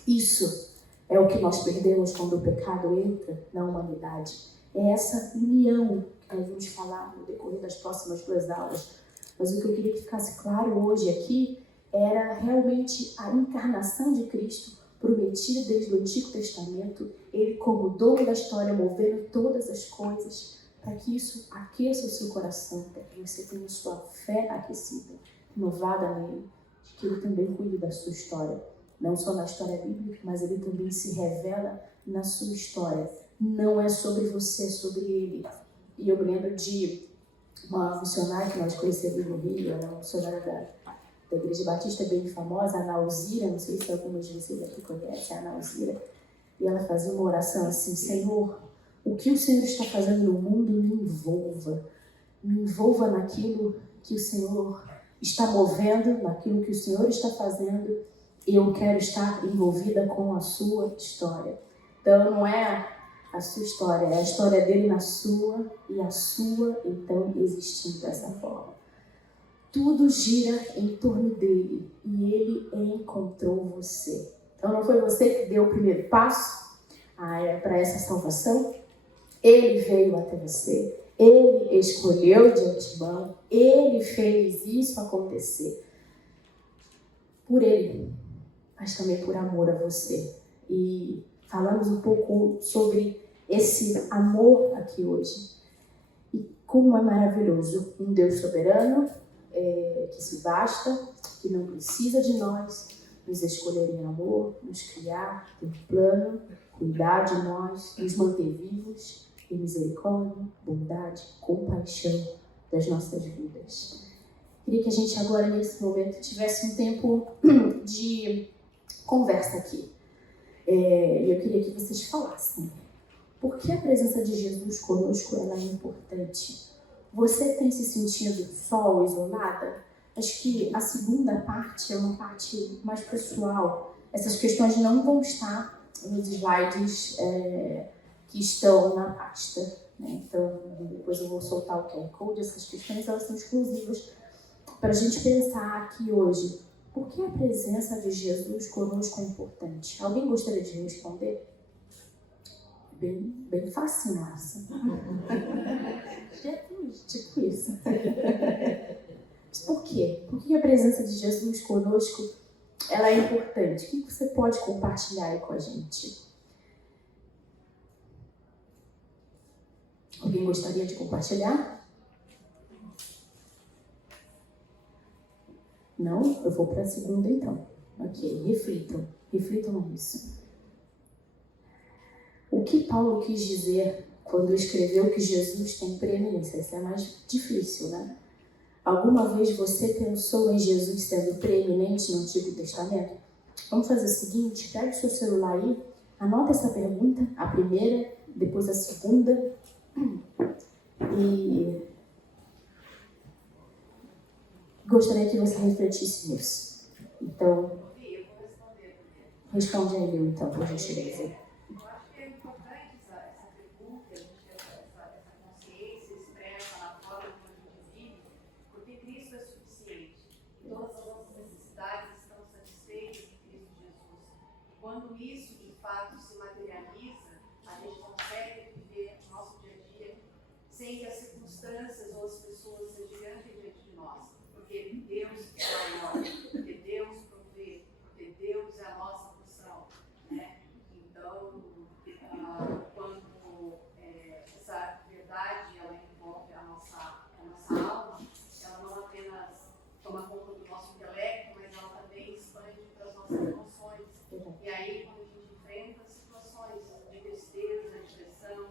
Isso é o que nós perdemos quando o pecado entra na humanidade. É essa união que nós vamos falar no decorrer das próximas 2 aulas. Mas o que eu queria que ficasse claro hoje aqui era realmente a encarnação de Cristo, prometido desde o Antigo Testamento, Ele como dono da história, movendo todas as coisas, para que isso aqueça o seu coração, para que você tenha sua fé aquecida, renovada nele, de que Ele também cuida da sua história. Não só na história bíblica, mas Ele também se revela na sua história. Não é sobre você, é sobre Ele. E eu me lembro de uma missionária que nós conhecemos no Rio, ela é uma missionária da Igreja Batista bem famosa, a Ana Alzira, não sei se alguns de vocês aqui conhecem a Ana Alzira, e ela fazia uma oração assim: Senhor, o que o Senhor está fazendo no mundo me envolva naquilo que o Senhor está movendo, naquilo que o Senhor está fazendo, e eu quero estar envolvida com a sua história. Então não é a sua história, é a história dele na sua, e a sua então existindo dessa forma. Tudo gira em torno dele e ele encontrou você. Então não foi você que deu o primeiro passo para essa salvação? Ele veio até você, ele escolheu de antemão, ele fez isso acontecer. Por ele, mas também por amor a você. E falamos um pouco sobre esse amor aqui hoje. E como é maravilhoso um Deus soberano, que se basta, que não precisa de nós, nos escolher em amor, nos criar, ter um plano, cuidar de nós, nos manter vivos em misericórdia, bondade, compaixão das nossas vidas. Queria que a gente agora, nesse momento, tivesse um tempo de conversa aqui. E eu queria que vocês falassem. Por que a presença de Jesus conosco ela é importante? Você tem se sentido só ou isolada? Acho que a segunda parte é uma parte mais pessoal. Essas questões não vão estar nos slides que estão na pasta, né? Então, depois eu vou soltar o QR Code. Essas questões elas são exclusivas para a gente pensar aqui hoje. Por que a presença de Jesus conosco é importante? Alguém gostaria de responder? Bem fácil, nossa. Tipo isso. Mas por quê? Por que a presença de Jesus conosco ela é importante? O que você pode compartilhar aí com a gente? Alguém gostaria de compartilhar? Não? Eu vou para a segunda então. Ok, reflitam nisso. O que Paulo quis dizer quando escreveu que Jesus tem preeminência? Isso é mais difícil, né? Alguma vez você pensou em Jesus sendo preeminente no Antigo Testamento? Vamos fazer o seguinte, pega o seu celular aí, anota essa pergunta, a primeira, depois a segunda, e gostaria que você refletisse nisso. Então, responde aí, então, por gentileza. Quando isso, de fato, se materializa, a gente consegue viver o nosso dia a dia sem que as circunstâncias ou as pessoas sejam gigantes diante de nós. Porque Deus é maior, porque Deus provê, porque Deus é a nossa porção, né? Então, quando essa verdade ela envolve a nossa alma, ela não apenas toma conta do nosso intelecto, mas ela também expande para as nossas emoções. E aí, quando a gente enfrenta situações de tristeza, de depressão,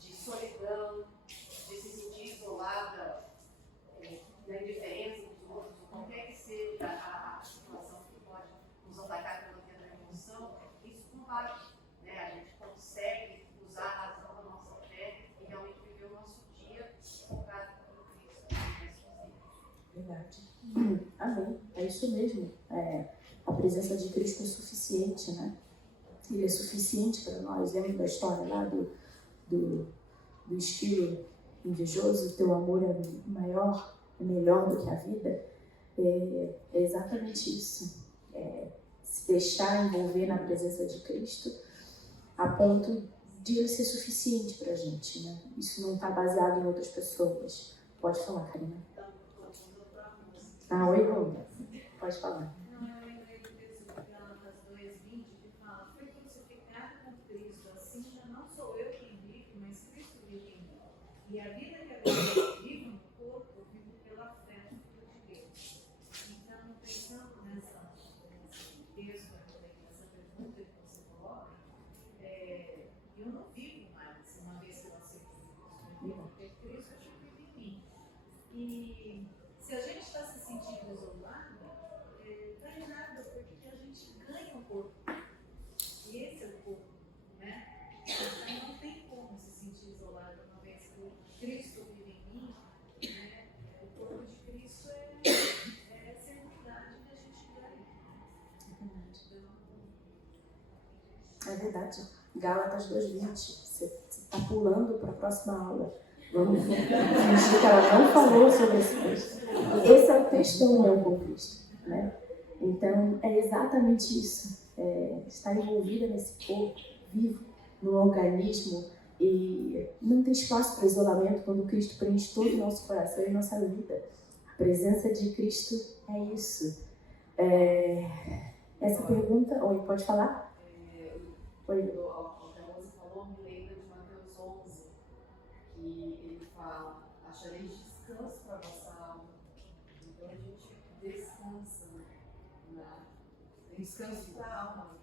de solidão, de se sentir isolada É isso mesmo. A presença de Cristo é suficiente, né? Ele é suficiente para nós. Lembra da história lá do estilo invejoso? Teu amor é maior, é melhor do que a vida. É exatamente isso. Se deixar envolver na presença de Cristo a ponto de ele ser suficiente para a gente, né? Isso não está baseado em outras pessoas. Pode falar, Karina. Oi, Rô. Pode falar. Não, eu lembrei do texto de Gálatas 2:20 que fala: foi crucificado com Cristo, assim já não sou eu quem vive, mas Cristo vive em mim. E a vida que agora eu vivo no corpo, eu vivo pela fé no Filho de Deus. Então, pensando nesse texto, nessa pergunta que você coloca, eu não vivo mais, uma vez que eu aceito Cristo, porque Cristo já vive em mim. E se a gente está se sentindo isolada, está errado, porque a gente ganha o corpo. E esse é o corpo, né? Então não tem como se sentir isolada, uma vez que Cristo vive em mim, né? O corpo de Cristo é essa unidade que a gente ganha. É verdade. Gálatas 2:20. Você está pulando para a próxima aula. Vamos fingir que ela não falou sobre esse texto. Esse é o texto união com Cristo, né? Então, é exatamente isso. Estar envolvida nesse corpo vivo, no organismo, e não tem espaço para isolamento quando Cristo preenche todo o nosso coração e nossa vida. A presença de Cristo é isso. Essa pergunta... Oi, pode falar? Oi. O que a moça falou me lembra de Mateus 11, que ele fala: achareis descanso para a vossa alma. Então a gente descansa, tem descanso para a alma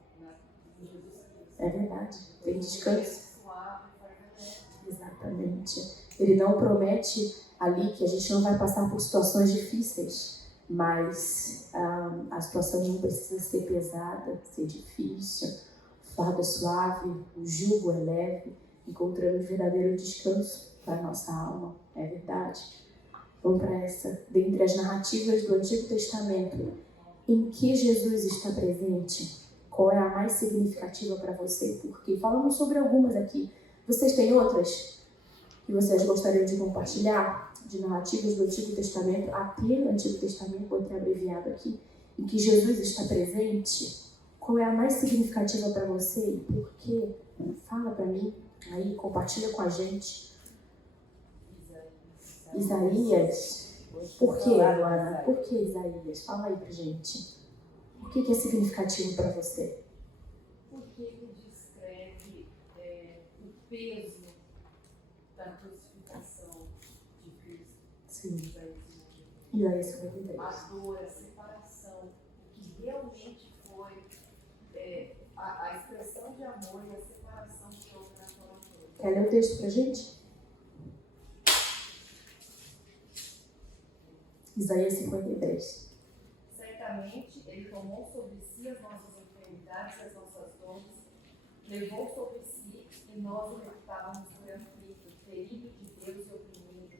em Jesus Cristo. É verdade, tem descanso. Suave, fortalece. Exatamente. Ele não promete ali que a gente não vai passar por situações difíceis, mas a situação não precisa ser pesada, ser difícil. O fardo é suave, o jugo é leve, encontramos verdadeiro descanso para a nossa alma. É verdade. Vamos para essa. Dentre as narrativas do Antigo Testamento, em que Jesus está presente? Qual é a mais significativa para você? Porque falamos sobre algumas aqui. Vocês têm outras que vocês gostariam de compartilhar? De narrativas do Antigo Testamento, aquele Antigo Testamento, vou ter abreviado aqui, em que Jesus está presente? Qual é a mais significativa para você e por quê? Fala para mim, aí compartilha com a gente. Isaías. Por quê, Luana? Por que Isaías? Fala aí pra gente. Por que é significativo para você? Porque ele descreve o peso da crucificação de Cristo. Sim. E aí, essa a dor, a separação, o que realmente foi a expressão de amor e a separação que houve naquela dor. Quer ler o texto pra gente? Isaías 53. Certamente ele tomou sobre si as nossas enfermidades e as nossas dores, levou sobre si e nós o reputávamos por aflito, ferido de Deus e oprimido.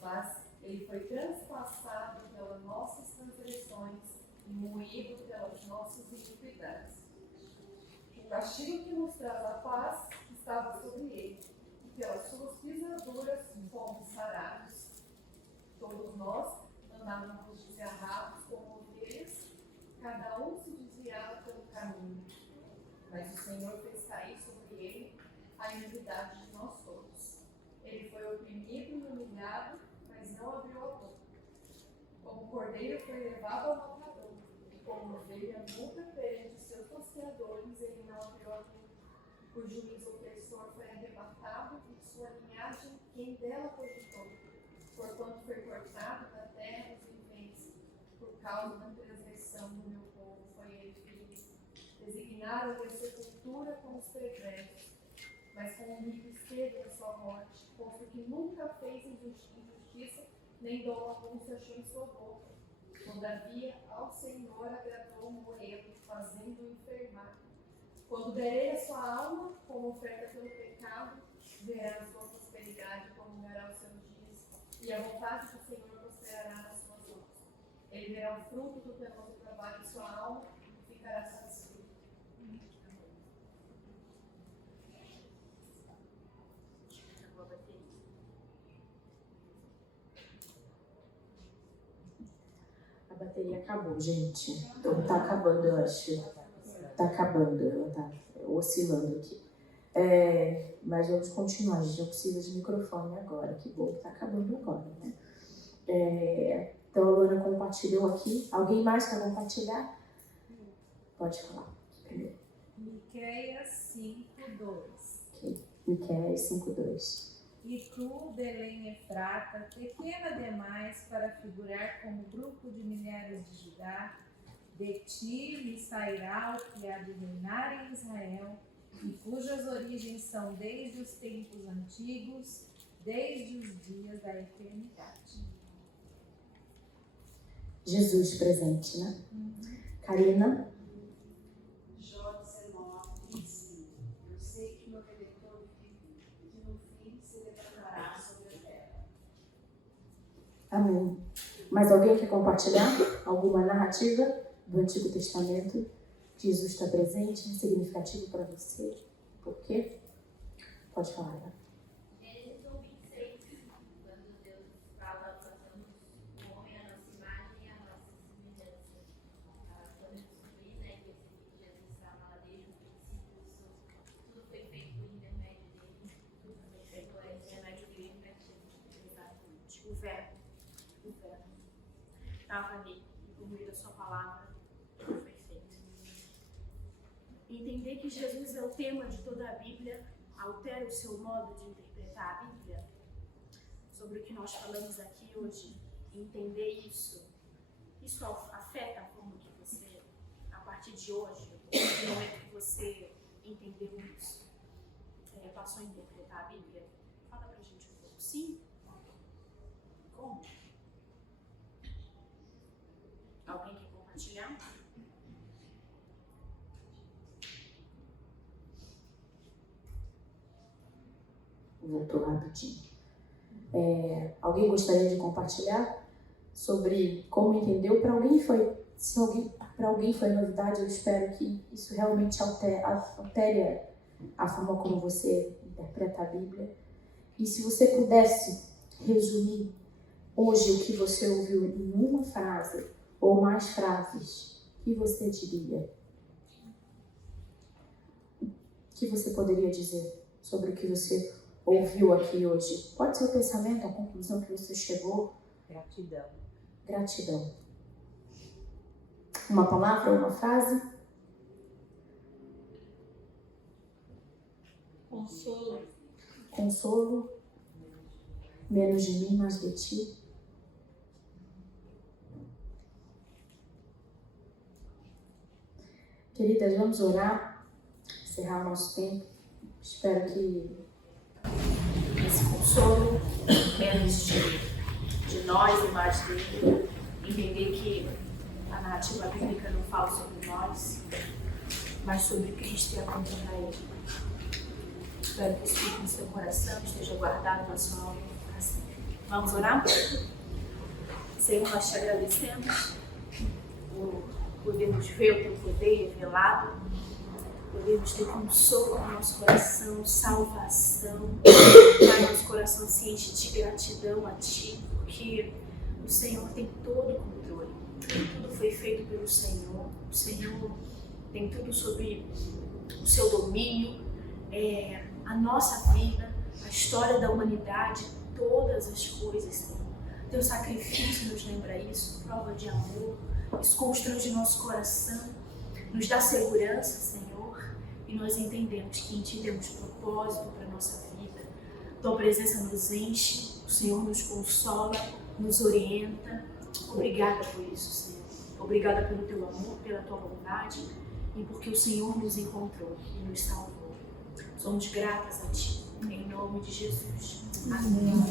Mas ele foi transpassado pelas nossas transgressões e moído pelas nossas iniquidades. O castigo que nos traz a paz estava sobre ele, e pelas suas pisaduras fomos sarados. Todos nós andávamos desgarrados como ovelhas, cada um se desviava pelo caminho. Mas o Senhor fez cair sobre ele a iniquidade de nós todos. Ele foi oprimido e humilhado, mas não abriu a boca. Como cordeiro foi levado ao matador, e como ovelha muda perante os seus tosqueadores, ele não abriu a boca. O juiz opressor foi arrebatado, e de sua linhagem quem dela cogitou. Porquanto foi cortado da terra dos viventes, por causa da transgressão do meu povo, foi ele ferido. Designaram-lhe a sepultura com os perversos, mas com o rico esteve a sua morte, posto que nunca fez injustiça, nem dom algum se achou em sua boca. Todavia, ao Senhor agradou morrê-lo, fazendo-o enfermar. Quando der ele a sua alma, como oferta pelo pecado, verá a sua prosperidade, prolongará os seus dias, e a vontade do Senhor prosperará nas suas mãos. ele verá o fruto do penoso trabalho e sua alma ficará satisfeita. A bateria acabou, gente. Então tá acabando, eu acho. Tá acabando, ela tá oscilando aqui. Mas vamos continuar, a gente não precisa de microfone agora, que bom que tá acabando agora, né? Então a Luana compartilhou aqui. Alguém mais quer compartilhar? Pode falar primeiro. Miqueias 5:2. Ok. Miqueias 5:2. E tu, Belém Efrata, pequena demais para figurar como grupo de milhares de Judá, de ti me sairá o que há de reinar em Israel, e cujas origens são desde os tempos antigos, desde os dias da eternidade. Jesus presente, né? Karina? Jó 19:25. Eu sei que meu Redentor vive e que no fim se levantará sobre a terra. Amém. Mais alguém quer compartilhar alguma narrativa do Antigo Testamento? Jesus está presente, é significativo para você. Por quê? Pode falar, né? Gênesis 1:26, quando Deus fala, façamos o homem à nossa imagem e à nossa semelhança. Quando eu descobri, né, e percebi que Jesus estava lá desde o princípio, tudo foi feito por intermédio dele, tudo foi feito por intermédio dele para ti. Exatamente. O verbo estava ali, e por meio da sua palavra, tudo foi feito. Entender que Jesus é o tema de toda a Bíblia altera o seu modo de interpretar a Bíblia? Sobre o que nós falamos aqui hoje, entender isso afeta a forma que você, a partir de hoje, no momento que você entendeu isso, passou a interpretar a Bíblia? Fala pra gente um pouco. Sim? Como? Alguém quer compartilhar? Voltou rapidinho. Alguém gostaria de compartilhar sobre como entendeu? Para alguém foi. Para alguém foi novidade, eu espero que isso realmente altere a forma como você interpreta a Bíblia. E se você pudesse resumir hoje o que você ouviu em uma frase ou mais frases, o que você diria? O que você poderia dizer sobre o que você ouviu aqui hoje? Pode ser o pensamento, a conclusão que você chegou? Gratidão. Gratidão. Uma palavra ou uma frase? Consolo. Consolo. Menos de mim, mais de ti. Queridas, vamos orar, encerrar o nosso tempo. Espero que Esse consolo, menos de nós e mais dele, entender que a narrativa bíblica não fala sobre nós, mas sobre Cristo e a conta para ele. Espero que isso fique no seu coração, esteja guardado na sua alma. Vamos orar? Senhor, nós te agradecemos por podermos ver o teu poder revelado, podermos ter consolo no nosso coração, salvação, para nosso coração se enche de gratidão a Ti, porque o Senhor tem todo o controle, tudo foi feito pelo Senhor, o Senhor tem tudo sobre o seu domínio, a nossa vida, a história da humanidade, todas as coisas, Senhor. Teu sacrifício nos lembra isso, prova de amor, isso constrange nosso coração, nos dá segurança, Senhor, e nós entendemos que em Ti temos propósito para a nossa vida. Tua presença nos enche, o Senhor nos consola, nos orienta. Obrigada por isso, Senhor. Obrigada pelo Teu amor, pela Tua bondade e porque o Senhor nos encontrou e nos salvou. Somos gratas a Ti, em nome de Jesus. Amém.